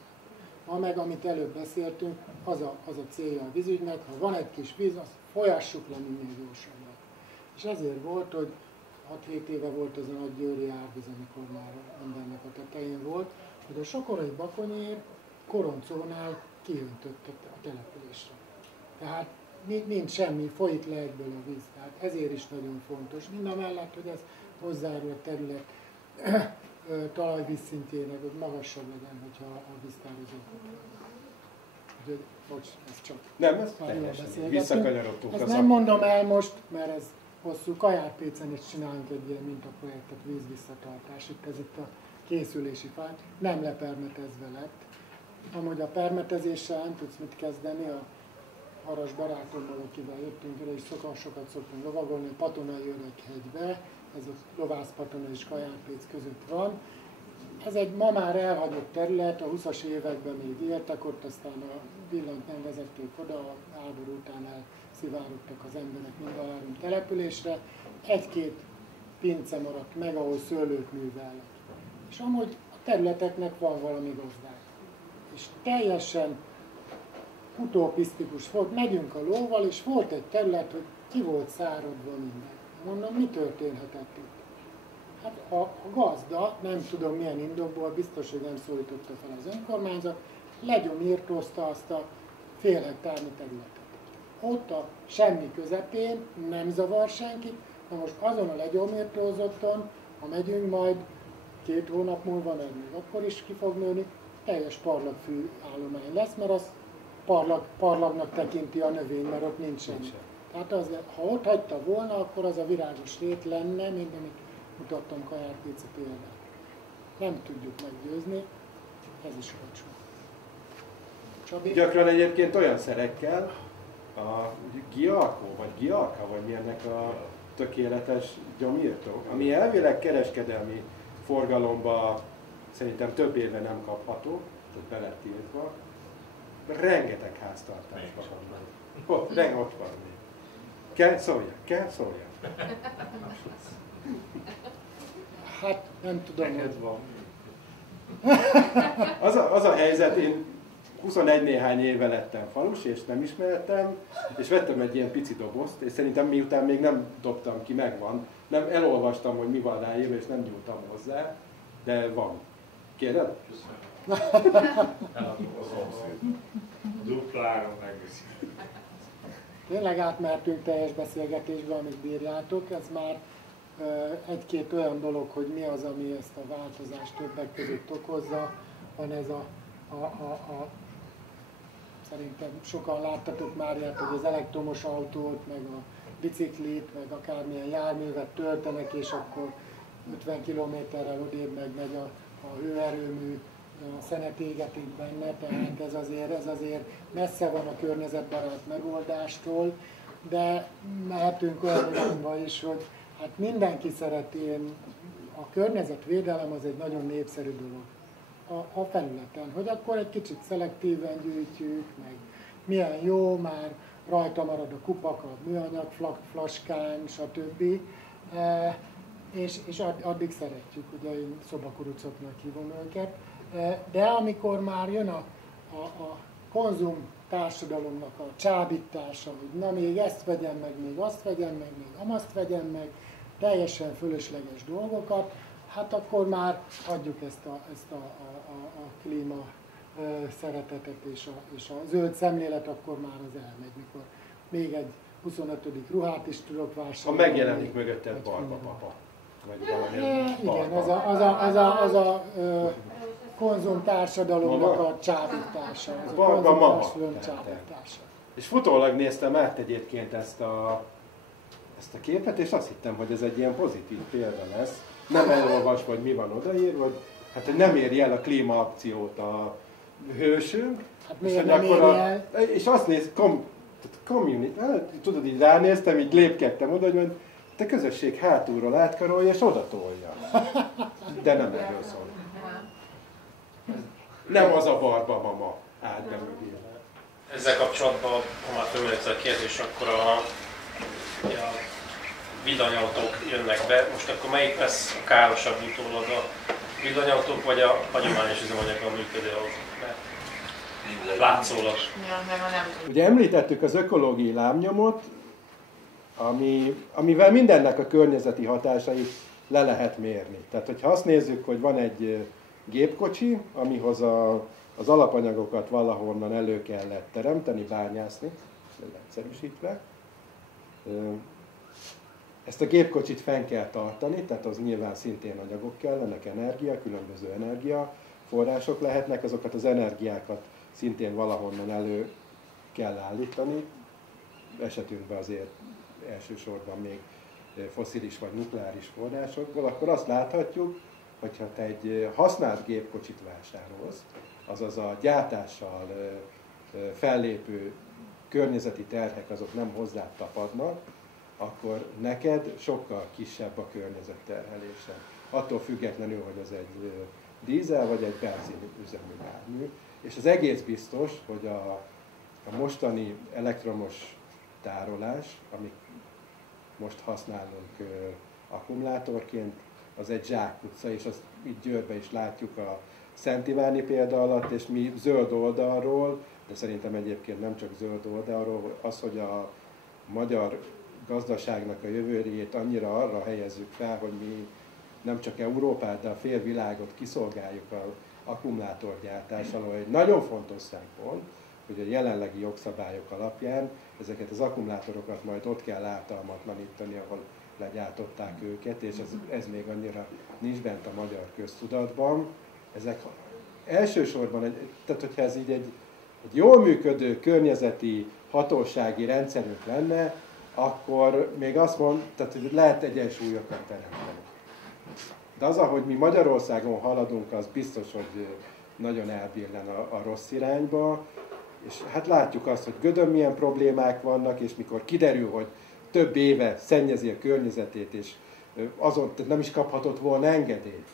Ma meg, amit előbb beszéltünk, az a célja a vízügynek, ha van egy kis víz, azt folyassuk le minél gyorsabban. És ezért volt, hogy 6-7 éve volt az a nagy győri árvíz, amikor már mindennek a tetején volt, hogy a sokorai Bakonyér Koroncónál kiöntötte a településre. Tehát nincs semmi, folyik le egyből a víz. Tehát ezért is nagyon fontos. Mindamellett, hogy ez hozzájárul a terület talajvíz szintjének, hogy magasabb legyen, hogyha a víztározókat. Úgyhogy, bocs, ez csak nem, ez teljesen visszakanyarodtunk. Ezt nem mondom el most, mert ez hosszú. Kajár-Pécen is csinálunk egy ilyen mintaprojektet, vízvisszatartás. Itt a készülési fáj. Nem lepermetezve lett. Amúgy a permetezéssel nem tudsz mit kezdeni, a Haras barátommal, akivel jöttünk ide, és sokat szoktunk lovagolni a Patonai Öreghegybe, ez a Lovász-Patona és Kajár-Péc között van. Ez egy ma már elhagyott terület, a 20-as években még éltek, ott aztán a villanyt nem vezették oda, a háború után elszivárogtak az emberek mind a három településre. Egy-két pince maradt meg, ahol szőlőt művelnek. És amúgy a területeknek van valami gazdák. És teljesen utopisztikus volt, megyünk a lóval, és volt egy terület, hogy ki volt száradva minden. Mondom, mi történhetett itt? Hát a gazda, nem tudom milyen indokból, biztos, hogy nem szólította fel az önkormányzat, legyomírtózta azt a fél hektárnyi területet. Ott a semmi közepén nem zavar senkit, na most azon a legyomírtózotton, ha megyünk majd 2 hónap múlva, mert még akkor is ki fog nőni, teljes parlagfű állomány lesz, mert az parlagnak tekinti a növény, mert ott nincsen. Tehát az, ha ott hagyta volna, akkor az a virágos rét lenne, mint amit mutattam Kajár-Péci példát. Nem tudjuk meggyőzni, ez is olcsó. Gyakran egyébként olyan szerekkel, a Gialco, vagy Gialca, vagy milyennek a tökéletes gyomírtó, ami elvileg kereskedelmi forgalomba szerintem több éve nem kapható, tehát be lett tiltva. Rengeteg háztartásban van. Ott van még. Kell szóljak. Hát nem tudom, hogy van. Az a helyzet, én 21 néhány éve lettem falus, és nem ismertem, és vettem egy ilyen pici dobozt, és szerintem miután még nem dobtam ki, megvan. Nem elolvastam, hogy mi van ráírva, és nem nyúltam hozzá, de van. Kérded? Eladom a szomszéd. Dupla áron megviszi. tényleg átmertünk teljes beszélgetésbe, amit bírjátok. Ez már egy-két olyan dolog, hogy mi az, ami ezt a változást többek között okozza. Van ez szerintem sokan láttatok már ilyet, hogy az elektromos autót, meg a biciklit, meg akármilyen járművet töltenek, és akkor 50 kilométerrel odébb megy a hőerőmű, a szenet égetik benne, tehát ez azért messze van a környezetbarát megoldástól, de mehetünk olyan irányba is, hogy hát mindenki szereti, a környezetvédelem az egy nagyon népszerű dolog a felületen, hogy akkor egy kicsit szelektíven gyűjtjük, meg milyen jó, már rajta marad a kupak, a műanyag flaskán, stb. és addig szeretjük, ugye én szobakurucoknak hívom őket, de amikor már jön a konzum társadalomnak a csábítása, hogy na még ezt vegyem meg, még azt vegyem meg, még amazt vegyem meg, teljesen fölösleges dolgokat, hát akkor már adjuk ezt a klíma szeretetet és a zöld szemlélet, akkor már az elmegy, mikor még egy 25. ruhát is tudok vásárolni. Ha megjelenik mögötted Barba papa. Vagy valami igen, az a konzum társadalomnak a csábítása. Az a Barba mama. Csábítása. És futólag néztem át egyébként ezt a képet, és azt hittem, hogy ez egy ilyen pozitív példa lesz. Nem elolvasva, hogy mi van odaírva, hogy hát, hogy nem éri el a klímaakciót a hősünk. Hát miért nem éri el? És azt néz, tudod, így ránéztem, így lépkedtem oda, hogy te közösség hátulról átkarolja és oda tolja. De nem erről szól. Nem az a Barba mama állt be mögé. Ezzel kapcsolatban, ha már fölmerült a kérdés, akkor a villanyautók jönnek be. Most akkor melyik lesz a károsabb utólag, a villanyautók vagy a hagyományos üzemanyaggal működő autók? Látszólag. Ugye említettük az ökológiai lábnyomot, amivel mindennek a környezeti hatásait le lehet mérni. Tehát, hogyha azt nézzük, hogy van egy gépkocsi, amihoz az alapanyagokat valahonnan elő kellett teremteni, bányászni, egyszerűsítve. Ezt a gépkocsit fenn kell tartani, tehát az nyilván szintén anyagok kellenek, energia, különböző energiaforrások lehetnek, azokat az energiákat szintén valahonnan elő kell állítani, esetünkben azért elsősorban még fosszilis vagy nukleáris forrásokból, akkor azt láthatjuk, hogyha te egy használt gépkocsit vásárolsz, azaz a gyártással fellépő környezeti terhek azok nem hozzád tapadnak, akkor neked sokkal kisebb a környezetterhelése. Attól függetlenül, hogy az egy dízel vagy egy benzinüzemű jármű. És az egész biztos, hogy a mostani elektromos tárolás, amit most használunk akkumulátorként, az egy zsákutca, és azt itt Győrben is látjuk a Szent Iváni példa alatt, és mi zöld oldalról, de szerintem egyébként nem csak zöld oldalról, az, hogy a magyar gazdaságnak a jövőjét annyira arra helyezzük fel, hogy mi nem csak Európát, de a félvilágot kiszolgáljuk az akkumulátorgyártással, ahol egy nagyon fontos szempont, hogy a jelenlegi jogszabályok alapján ezeket az akkumulátorokat majd ott kell ártalmatlanítani, ahol legyártották őket, és ez még annyira nincs bent a magyar köztudatban. Ezek elsősorban, tehát hogyha ez így egy jól működő környezeti hatósági rendszerünk lenne, akkor még azt mondom, tehát hogy lehet egyensúlyokat teremteni. De az, ahogy mi Magyarországon haladunk, az biztos, hogy nagyon elbillen a rossz irányba, és hát látjuk azt, hogy Gödön milyen problémák vannak, és mikor kiderül, hogy több éve szennyezi a környezetét, és azon nem is kaphatott volna engedélyt,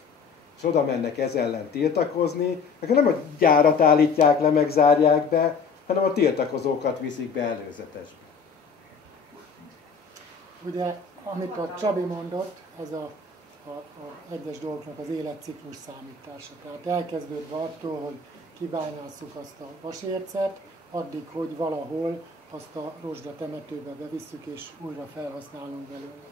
és oda mennek ez ellen tiltakozni, akkor nem a gyárat állítják le, megzárják be, hanem a tiltakozókat viszik be előzetesbe. Ugye, amit a Csabi mondott, ez a egyes dolgoknak az életciklus számítása. Tehát elkezdődve attól, hogy kibányásszuk azt a vasércet, addig, hogy valahol azt a rozsdatemetőbe bevisszük és újra felhasználunk belőle.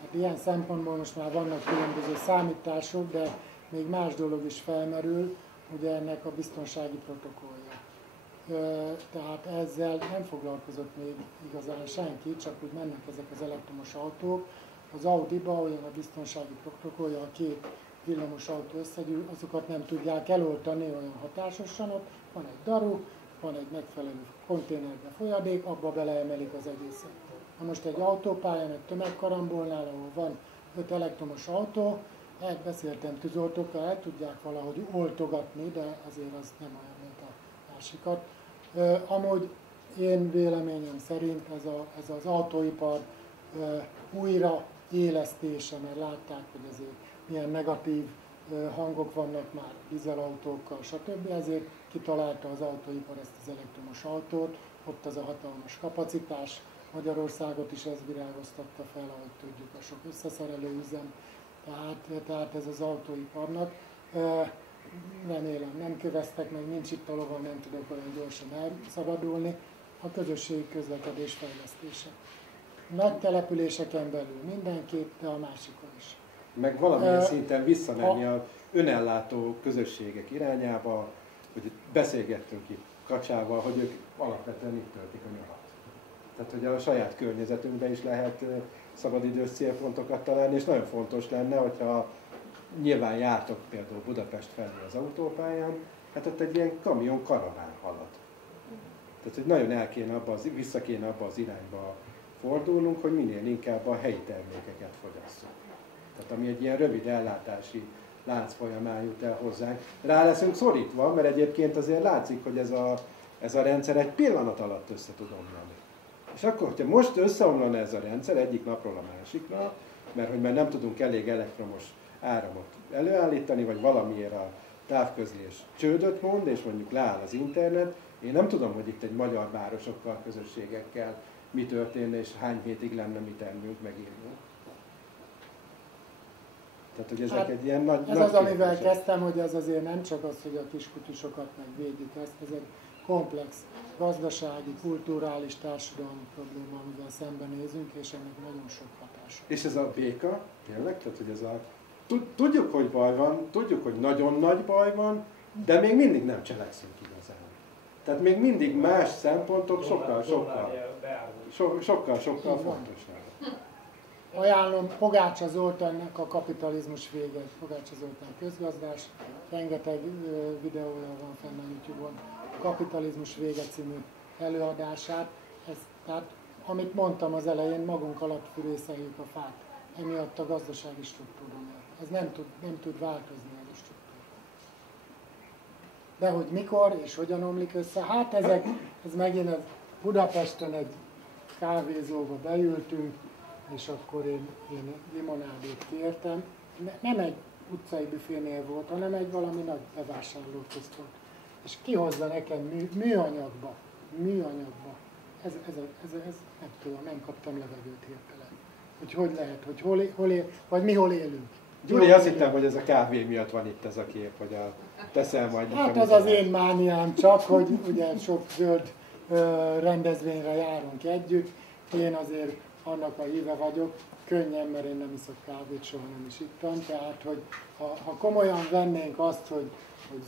Hát ilyen szempontból most már vannak különböző számítások, de még más dolog is felmerül, ugye ennek a biztonsági protokollja. Tehát ezzel nem foglalkozott még igazán senki, csak úgy mennek ezek az elektromos autók. Az Audi-ba olyan a biztonsági protokollja, a két villamos autó összegyűl, azokat nem tudják eloltani olyan hatásosan, ott van egy daru, van egy megfelelő konténerbe folyadék, abba beleemelik az egészet. Na most egy autópályán, egy tömegkarambolnál, ahol van 5 elektromos autó, beszéltem tűzoltókkal, el tudják valahogy oltogatni, de azért az nem olyan, mint a másikat. Amúgy én véleményem szerint ez az autóipar újraélesztése, mert látták, hogy azért milyen negatív hangok vannak már dízelautókkal, stb. Ezért kitalálta az autóipar ezt az elektromos autót, ott az a hatalmas kapacitás, Magyarországot is ez virágoztatta fel, ahogy tudjuk, a sok összeszerelő üzem, Tehát ez az autóiparnak. Remélem nem köveztek meg, nincs itt a lovam, nem tudok olyan gyorsan elszabadulni. A közösségi közlekedés fejlesztése. Nagy településeken belül mindenképp, de a másikon is. Meg valamilyen szinten visszamenni az önellátó közösségek irányába, hogy beszélgettünk itt Kacsával, hogy ők alapvetően itt töltik a nyarat. Tehát, hogy a saját környezetünkben is lehet szabadidős célpontokat találni, és nagyon fontos lenne, hogyha nyilván jártok például Budapest felé az autópályán, hát ott egy ilyen kamion karaván halad. Tehát, hogy nagyon vissza kéne abba az irányba fordulnunk, hogy minél inkább a helyi termékeket fogyasszunk. Tehát ami egy ilyen rövid ellátási lánc folyamán jut el hozzánk. Rá leszünk szorítva, mert egyébként azért látszik, hogy ez a rendszer egy pillanat alatt össze tud omlani. És akkor, hogyha most összeomlana ez a rendszer egyik napról a másikra, mert hogy már nem tudunk elég elektromos áramot előállítani, vagy valamiért a távközlés csődöt mond, és mondjuk leáll az internet, én nem tudom, hogy itt egy magyar városokkal, közösségekkel mi történne, és hány hétig lenne mit ennünk, megírnunk. Tehát, hogy ezek egy ilyen nagy... Ez az, amivel kezdtem, hogy ez azért nem csak az, hogy a kiskutyusokat megvédjük ezt, ez egy komplex gazdasági, kulturális, társadalmi probléma, amivel szembenézünk, és ennek nagyon sok hatása. És ez a béka, tényleg? Tehát, hogy ez a... Tudjuk, hogy baj van, tudjuk, hogy nagyon nagy baj van, de még mindig nem cselekszünk igazán. Tehát még mindig más szempontok sokkal fontosabbak. Ajánlom Pogácsa Zoltánnak a Kapitalizmus vége, Pogácsa Zoltán közgazdás, rengeteg videója van fenn a YouTube-on, a Kapitalizmus vége című előadását. Tehát, amit mondtam az elején, magunk alatt fűrészeljük a fát, emiatt a gazdasági struktúra miatt. Ez nem tud változni ez a struktúra. De hogy mikor és hogyan omlik össze, hát ez megint Budapesten egy kávézóba beültünk, és akkor én limonádét kértem. Nem egy utcai büfénél volt, hanem egy valami nagy bevásárlóközpont. És kihozza nekem műanyagba. Ez nem tudom, nem kaptam levegőt hirtelen. Hogy lehet, hogy hol él, vagy mi hol élünk. Gyuri, azt hittem, hogy ez a kávé miatt van itt ez a kép, hogy teszel majd... Hát az az én mániám csak, hogy ugye sok zöld rendezvényre járunk együtt. Én azért annak a híve vagyok, könnyen, mert én nem iszok kávét, soha nem is ittam, tehát, hogy ha komolyan vennénk azt, hogy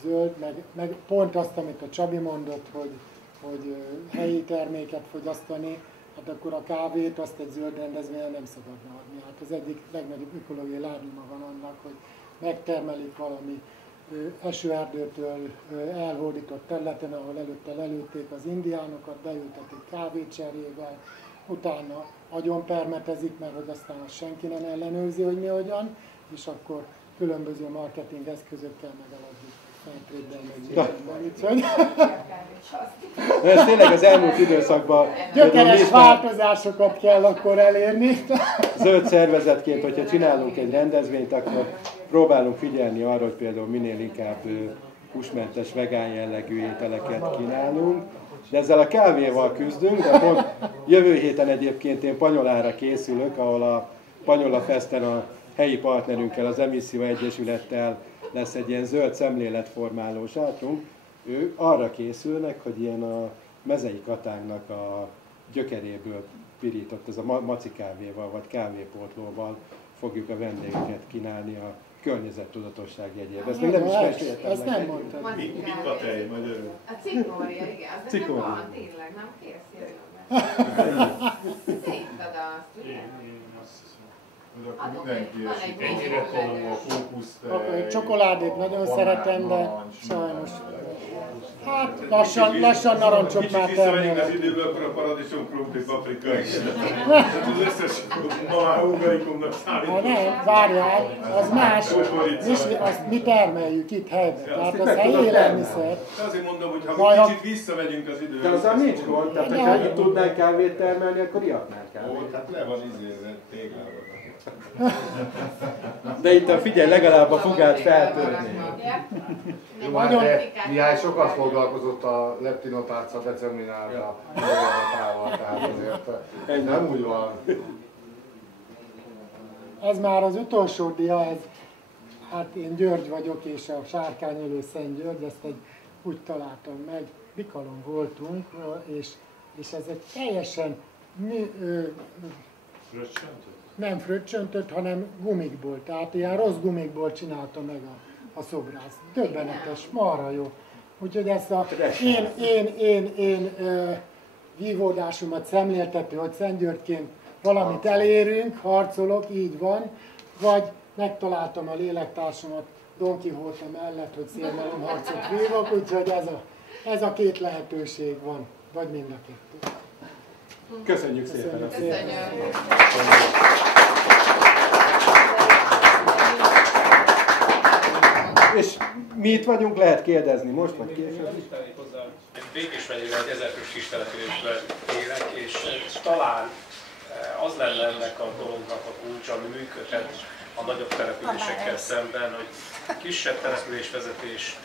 zöld, meg pont azt, amit a Csabi mondott, hogy helyi terméket fogyasztani, hát akkor a kávét azt egy zöld rendezvényen nem szabadna adni. Hát az egyik legnagyobb ökológiai lábnyoma van annak, hogy megtermelik valami esőerdőtől elhódított területen, ahol előtte lelőtték az indiánokat, beültetik kávécserjével, utána agyonpermetezik, mert hogy aztán azt senki nem ellenőrzi, hogy mi hogyan, és akkor különböző marketing eszközökkel megeladjuk. Ez tényleg az elmúlt időszakban... Gyökeres változásokat kell akkor elérni. Zöld szervezetként, hogyha csinálunk egy rendezvényt, akkor próbálunk figyelni arra, hogy például minél inkább húsmentes, vegán jellegű ételeket kínálunk. De ezzel a kávéval küzdünk, de pont jövő héten egyébként én Panyolára készülök, ahol a Panyola Festen a helyi partnerünkkel, az Emisszió Egyesülettel lesz egy ilyen zöld szemléletformáló sátrunk. Ő arra készülnek, hogy ilyen a mezei katánknak a gyökeréből pirított, ez a maci kávéval vagy kávépótlóval fogjuk a vendégeket kínálni a környezettudatosság jegyében. Ezt még nem is meséltem. Ezt nem mondtam. Mit a tej magyarul? A cikória, igen. Az nem van, tényleg, nem kérsz jövőben. Széttad azt, ugye? Akkor mindenki esik, ennyire tolom a fókusztej, akkor egy csokoládét nagyon szeretem, de sajnos. Hát lassan narancsok már termelnek. Kicsit visszamegyünk az időből, akkor a paradicsom, krumpli, paprika is. Tehát az összes ma már hungarikumnak számít. Nem, várjál, az más. Azt mi termeljük itt helyben. Tehát az helyi élelmiszer. Azért mondom, hogy ha kicsit visszamegyünk az időből. De azzal nincs gond, tehát ha itt tudnánk kávét termelni, akkor ihatnánk kávét. Ó, hát le van izélve téglával. De itt figyelj, legalább a fogát feltörni. Jó, hát Mihály sokat foglalkozott a leptinopáca deceminára tehát azért nem úgy van. Ez már az utolsó dia, hát én György vagyok, és a sárkányölő Szent György, ezt úgy találtam meg, Bikalon voltunk, és ez egy teljesen nem fröccsöntött, hanem gumikból, tehát ilyen rossz gumikból csinálta meg a szobrász. Döbbenetes, marha jó. Úgyhogy ezt a én vívódásomat szemléltető, hogy Szent Györgyként valamit elérünk, harcolok, így van, vagy megtaláltam a lélektársamat Don Quixote mellett, hogy szélmalomharcot vívok, úgyhogy ez a két lehetőség van, vagy mind a kettő. Köszönjük szépen! Köszönjük! És mi itt vagyunk, lehet kérdezni most, vagy később is? Békés megyében egy 1000 fős kis településben élek, és talán az lenne ennek a dolognak a kulcs, ami működhet a nagyobb településekkel szemben, hogy kisebb településvezetést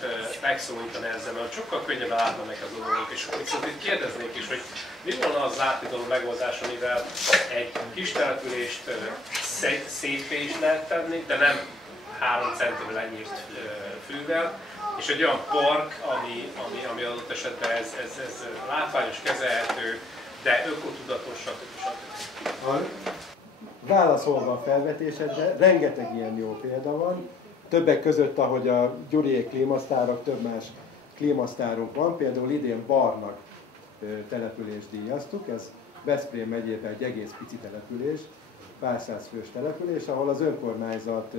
megszólítani ezzel, mert sokkal könnyebben átmennek a dolgok. És viszont itt kérdeznék is, hogy mi volna az átidaló megoldás, amivel egy kis települést szépé is lehet tenni, de nem 3 centivel ennyit fűvel, és egy olyan park, ami adott esetben ez látványos, kezelhető, de ökotudatos, stb. Válaszolva a felvetésedre, rengeteg ilyen jó példa van. Többek között, ahogy a Gyuriék klímasztárok, több más klímasztárunk van. Például idén Barnak települést díjaztuk. Ez Veszprém megyében egy egész pici település, pár száz fős település, ahol az önkormányzat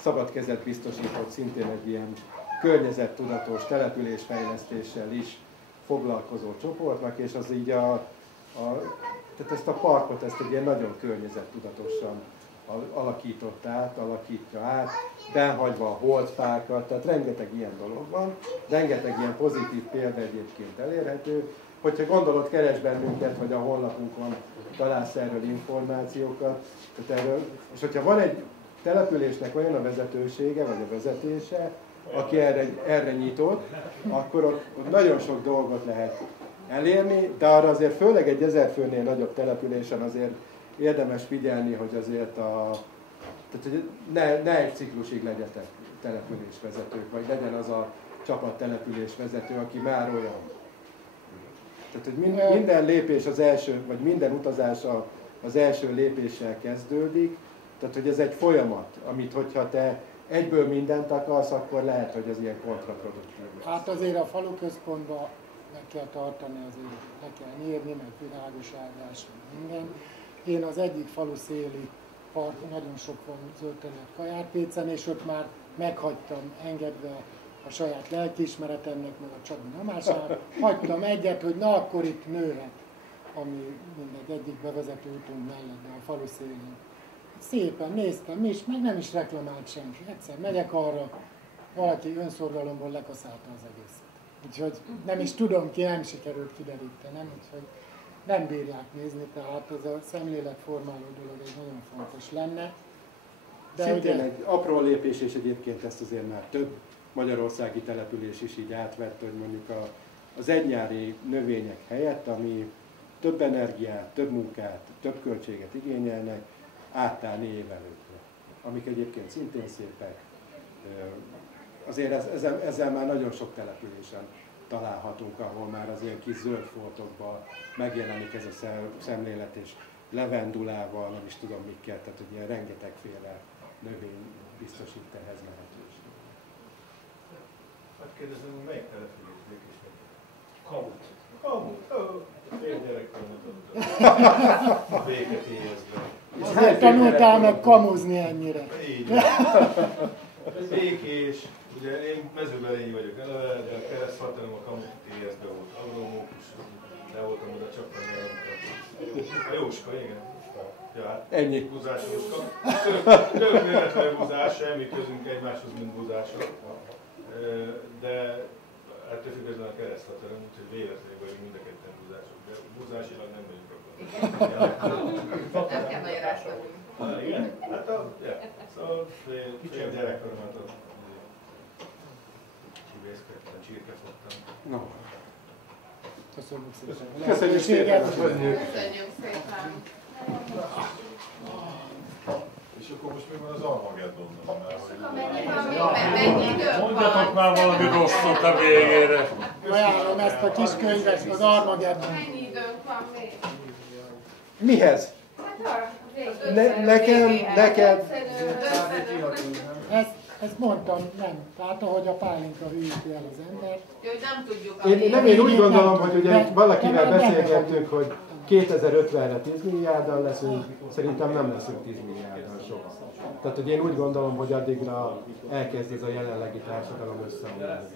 szabad kezet biztosított szintén egy ilyen környezettudatos településfejlesztéssel is foglalkozó csoportnak, és az így tehát ezt a parkot egy ilyen nagyon környezettudatosan alakítja át, benhagyva a holdfákat, tehát rengeteg ilyen dolog van, rengeteg ilyen pozitív példa egyébként elérhető. Hogyha gondolod, keres bennünket, vagy a honlapunkon találsz erről információkat, tehát erről, és hogyha van egy településnek olyan a vezetősége, vagy a vezetése, aki erre nyitott, akkor ott nagyon sok dolgot lehet elérni, de arra azért főleg egy 1000 főnél nagyobb településen azért érdemes figyelni, hogy azért tehát, hogy ne egy ciklusig legyetek településvezetők, vagy legyen az a csapat településvezető, aki már olyan. Tehát, hogy minden lépés az első, vagy minden utazás az első lépéssel kezdődik, tehát, hogy ez egy folyamat, amit hogyha te egyből mindent akarsz, akkor lehet, hogy az ilyen kontraproduktív. Hát azért a falu központban meg kell tartani, azért le kell nyírni, meg világos ágás, minden. Én az egyik falu széli park, nagyon sok van zöld terület Kajárpécen, és ott már meghagytam, engedve a saját lelkiismeretemnek, meg a Csabi nyomását. Hagytam egyet, hogy na akkor itt nőhet, ami mindegy egyik bevezető útunk mellett, de a falu szélén. Szépen néztem is, meg nem is reklamált senki. Egyszer megyek arra, valaki önszorgalomból lekaszálta az egészet. Úgyhogy nem is tudom ki, nem sikerült kiderítenem, úgyhogy nem bírják nézni, tehát ez a szemléletformáló dolog egy nagyon fontos lenne. De szintén ugye egy apró lépés, és egyébként ezt azért már több magyarországi település is így átvett, hogy mondjuk az egynyári növények helyett, ami több energiát, több munkát, több költséget igényelnek, átállni évelőkre, amik egyébként szintén szépek. Azért ezzel már nagyon sok településen találhatunk, ahol már az ilyen kis zöld foltokban megjelenik ez a szemlélet, és levendulával, nem is tudom mikkel, tehát hogy ilyen rengetegféle növény biztosít ehhez lehetőség. Hát kérdezem, hogy melyik település Békésmegyen? Kamut. Kamut? Én gyerekkorban tudtam. A béket éhezve. Azért tanultál meg kamuzni ennyire. Így van. Békés, ugye én mezőbelényi vagyok eleve, de a kereszthatárom a Kamut éhezve volt. Agronómus, de voltam oda csak a nyelveket. A Jóska, igen. Ja, hát ennyi. Buzás Jóska. Tök véletlenül buzás, semmi közünk egymáshoz, mint buzásra. De ettől függetlenül a kereszthatárom, úgyhogy véletlenül vagyunk mind a ketten buzások. De buzásilag nem vagyunk Nem kell magyaráztatni. Igen? Hát szóval fél gyerekkoromat csibészkedtem, csirkefogtam. No. Köszönjük szépen. Köszönjük szépen. Köszönjük szépen. És És akkor most még van az Armageddon. Mondjatok már valami rosszat a végére. Ajánlom ezt a kis könyvet, az Armageddon. Mennyi időnk van még? Mihez? Nekem, neked. Ezt mondtam, nem. Tehát ahogy a pálinka hűti el az ember. Nem tudjuk. Én úgy gondolom, hogy ugye valakivel beszélgettünk, hogy 2050-re 10 milliárdan leszünk, szerintem nem leszünk 10 milliárdan soha. Tehát, hogy én úgy gondolom, hogy addigra elkezd ez a jelenlegi társadalom összeomlani.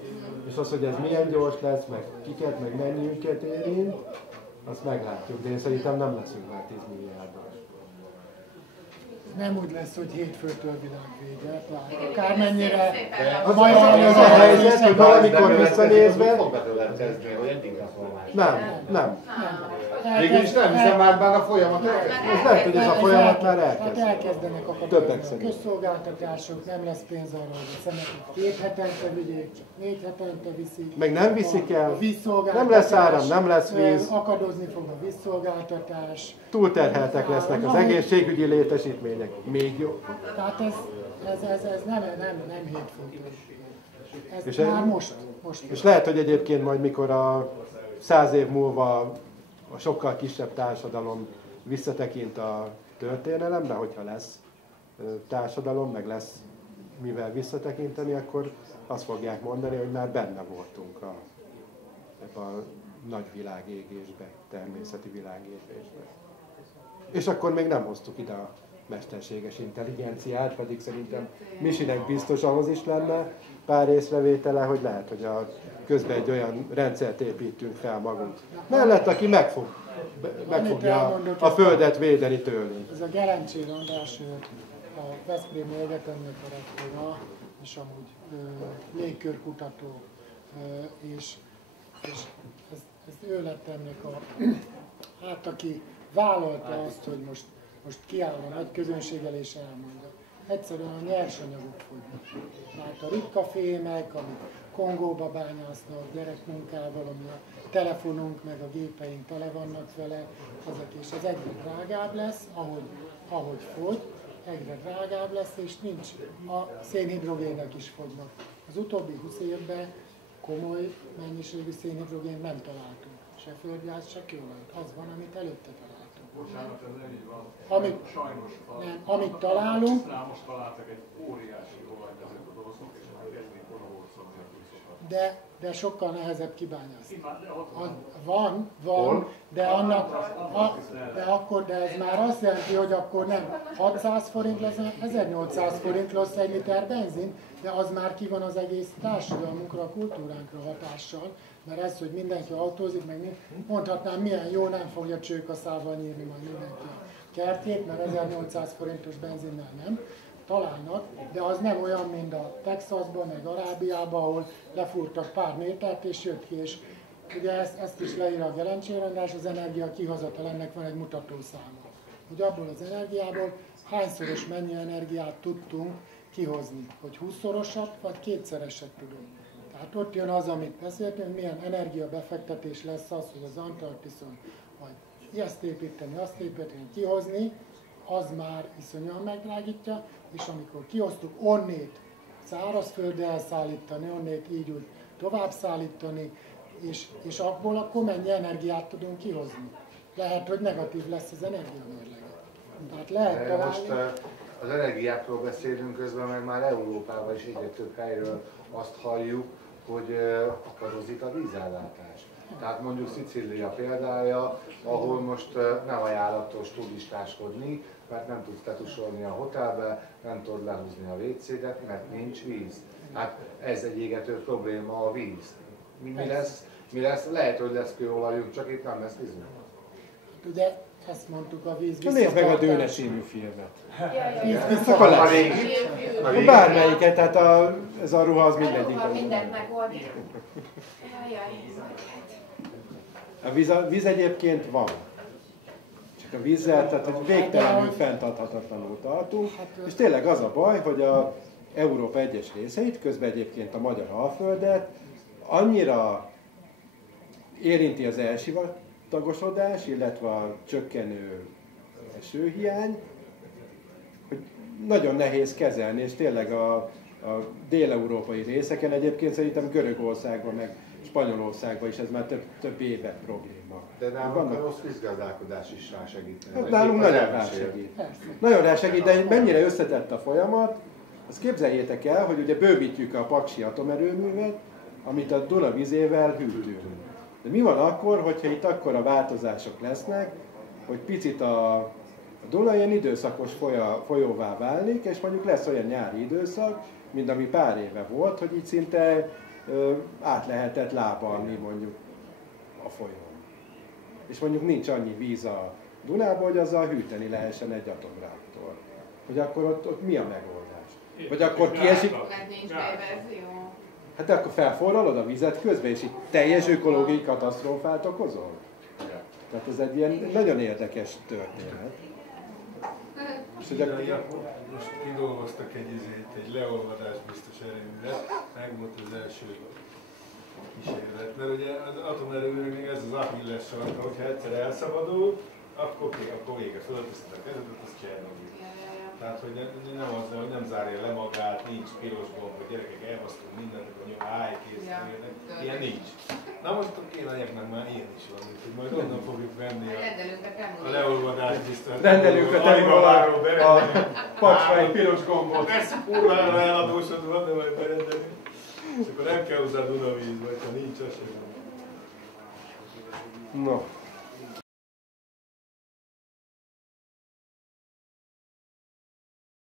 És az, hogy ez milyen gyors lesz, meg kiket, meg mennyiünket érint, azt meglátjuk, de én szerintem nem leszünk már 10 milliárdan. Nem úgy lesz, hogy hétfőtől világ vége, tehát akármennyire... Az a helyzet, hogy valamikor visszanézve... Nem. Végül is nem, hiszen már a folyamat elkezdődik. Ez lehet, hogy ez a folyamat már elkezd. Tehát elkezdenek akadályozni a közszolgáltatások, nem lesz pénz arra, hogy a szemeket 2 hetente vigyék, csak 4 hetente viszik. Meg nem viszik el, a vízszolgáltatás, nem lesz áram, nem lesz víz. Akadozni fog a vízszolgáltatás. Túlterheltek lesznek az egészségügyi létesítmények. Még jobb. Tehát ez nem hétfőtől. Ez És már most. És lehet, hogy egyébként majd mikor a 100 év múlva a sokkal kisebb társadalom visszatekint a történelembe, hogyha lesz társadalom, meg lesz mivel visszatekinteni, akkor azt fogják mondani, hogy már benne voltunk ebben a nagy világégésbe, természeti világégésbe. És akkor még nem hoztuk ide a mesterséges intelligenciát, pedig szerintem Misinek biztos ahhoz is lenne pár észrevétele, hogy lehet, hogy közben egy olyan rendszert építünk fel magunk mellett, aki meg fogja a földet védeni tőlünk. Ez a Gerencsér András, a Veszprémi Egyetemnek a rektora, és amúgy légkörkutató, és ez ő lett ennek aki vállalta azt, hogy most kiáll a nagy közönség elé és elmondja. Egyszerűen a nyersanyagok fogynak. Tehát a ritka fémek, amit Kongóba bányásznak gyerekmunkával, ami a telefonunk meg a gépeink tele vannak vele, és ez egyre drágább lesz, ahogy fogy, egyre drágább lesz, és nincs, a szénhidrogének is fogynak. Az utóbbi 20 évben komoly mennyiségű szénhidrogént nem találtunk. Se földgáz, se kőolaj. Az van, amit előtte találtunk. Bocsánat, ez így van. Sajnos. Amit találunk... Most találtak egy óriási olajt ezek a dolgok, és már kezdik odaholszolni a tűzokat. De sokkal nehezebb kibányászni. Van, de ez már azt jelenti, hogy akkor nem 600 forint lesz, 1800 forint lesz egy liter benzin, de az már ki van az egész társadalmunkra, a kultúránkra hatással, mert ez, hogy mindenki autózik, meg mondhatnám, milyen jó, nem fogja csőkaszával nyírni majd mindenki a kertjét, mert 1800 forintos benzinnel nem találnak, de az nem olyan, mint a Texasban, meg Arábiában, ahol lefúrtak pár métert és jött ki, és ugye ezt is leír a Gerencsér András, az energia kihozatal, ennek van egy mutatószáma. Hogy abból az energiából hányszoros mennyi energiát tudtunk kihozni, hogy 20-szorosat vagy 2-szereset tudunk. Tehát ott jön az, amit beszéltünk, milyen energiabefektetés lesz az, hogy az Antarktiszon majd ezt építeni, azt építeni, kihozni, az már iszonyan megdrágítja, és amikor kiosztuk onnét szárazföldre elszállítani, onnét így úgy tovább szállítani, és abból akkor mennyi energiát tudunk kihozni. Lehet, hogy negatív lesz az energiamérleg. Tehát lehet találni... Most az energiákról beszélünk közben, meg már Európában is egyre több helyről azt halljuk, hogy akadozik a vízellátás. Tehát mondjuk Szicília példája, ahol most nem ajánlatos turistáskodni, mert nem tudsz tetusolni a hotelbe, nem tudod lehúzni a WC-det, mert nincs víz. Hát ez egy égető probléma, a víz. Mi lesz? Lehet, hogy lesz kőolajunk, csak itt nem lesz vízünk. Ugye ezt mondtuk a víz nézd meg a Dőne című filmet. Akkor lesz. Bármelyiket, tehát ez a ruha az mindegyik. Mindent megold. A víz egyébként van. Csak a vízzel, tehát hogy végtelenül fenntarthatatlanul tartunk. És tényleg az a baj, hogy a Európa egyes részeit, közben egyébként a magyar Alföldet annyira érinti az elsivatagosodás, illetve a csökkenő esőhiány, hogy nagyon nehéz kezelni, és tényleg a dél-európai részeken, egyébként szerintem Görögországban, meg Spanyolországban is ez már több éve probléma. De nálunk a rossz vízgazdálkodás is rásegít. Hát nálunk nagyon rásegít. Nagyon rásegít, de mennyire összetett a folyamat, azt képzeljétek el, hogy ugye bővítjük a Paksi atomerőművet, amit a Duna vizével hűtünk. De mi van akkor, hogyha itt akkora változások lesznek, hogy picit a Duna ilyen időszakos folyóvá válik, és mondjuk lesz olyan nyári időszak, mint ami pár éve volt, hogy így szinte át lehetett lábalni mondjuk a folyón. És mondjuk nincs annyi víz a Dunában, hogy azzal hűteni lehessen egy atomreaktor. Hogy akkor ott mi a megoldás? Vagy akkor kiesik... Hát akkor felforralod a vizet közben, és itt teljes ökológiai katasztrófát okozol? Tehát ez egy ilyen nagyon érdekes történet. És most kidolgoztak egy leolvadás biztos erőművet, meg volt az első kísérlet. Mert ugye az atomerőműnek ez az Achilles sarka, hogyha egyszer elszabadul, akkor vége, fölteszed a kezedet, az Csernobyl. Tehát, hogy nem zárja le magát, nincs piros gomb, hogy gyerekek elbasztunk mindent, hogy állj, kész, ilyen nincs. Na most a kénanyagnak már ilyen is van, úgyhogy majd onnan fogjuk venni a leolvadást biztos. Rendelőket Alibaváról berendelni. A pacsmai piros gombot. Persze kurvára eladósodva, de majd berendelni. És akkor nem kell hozzá Dunavíz, vagy ha nincs, az sem. No.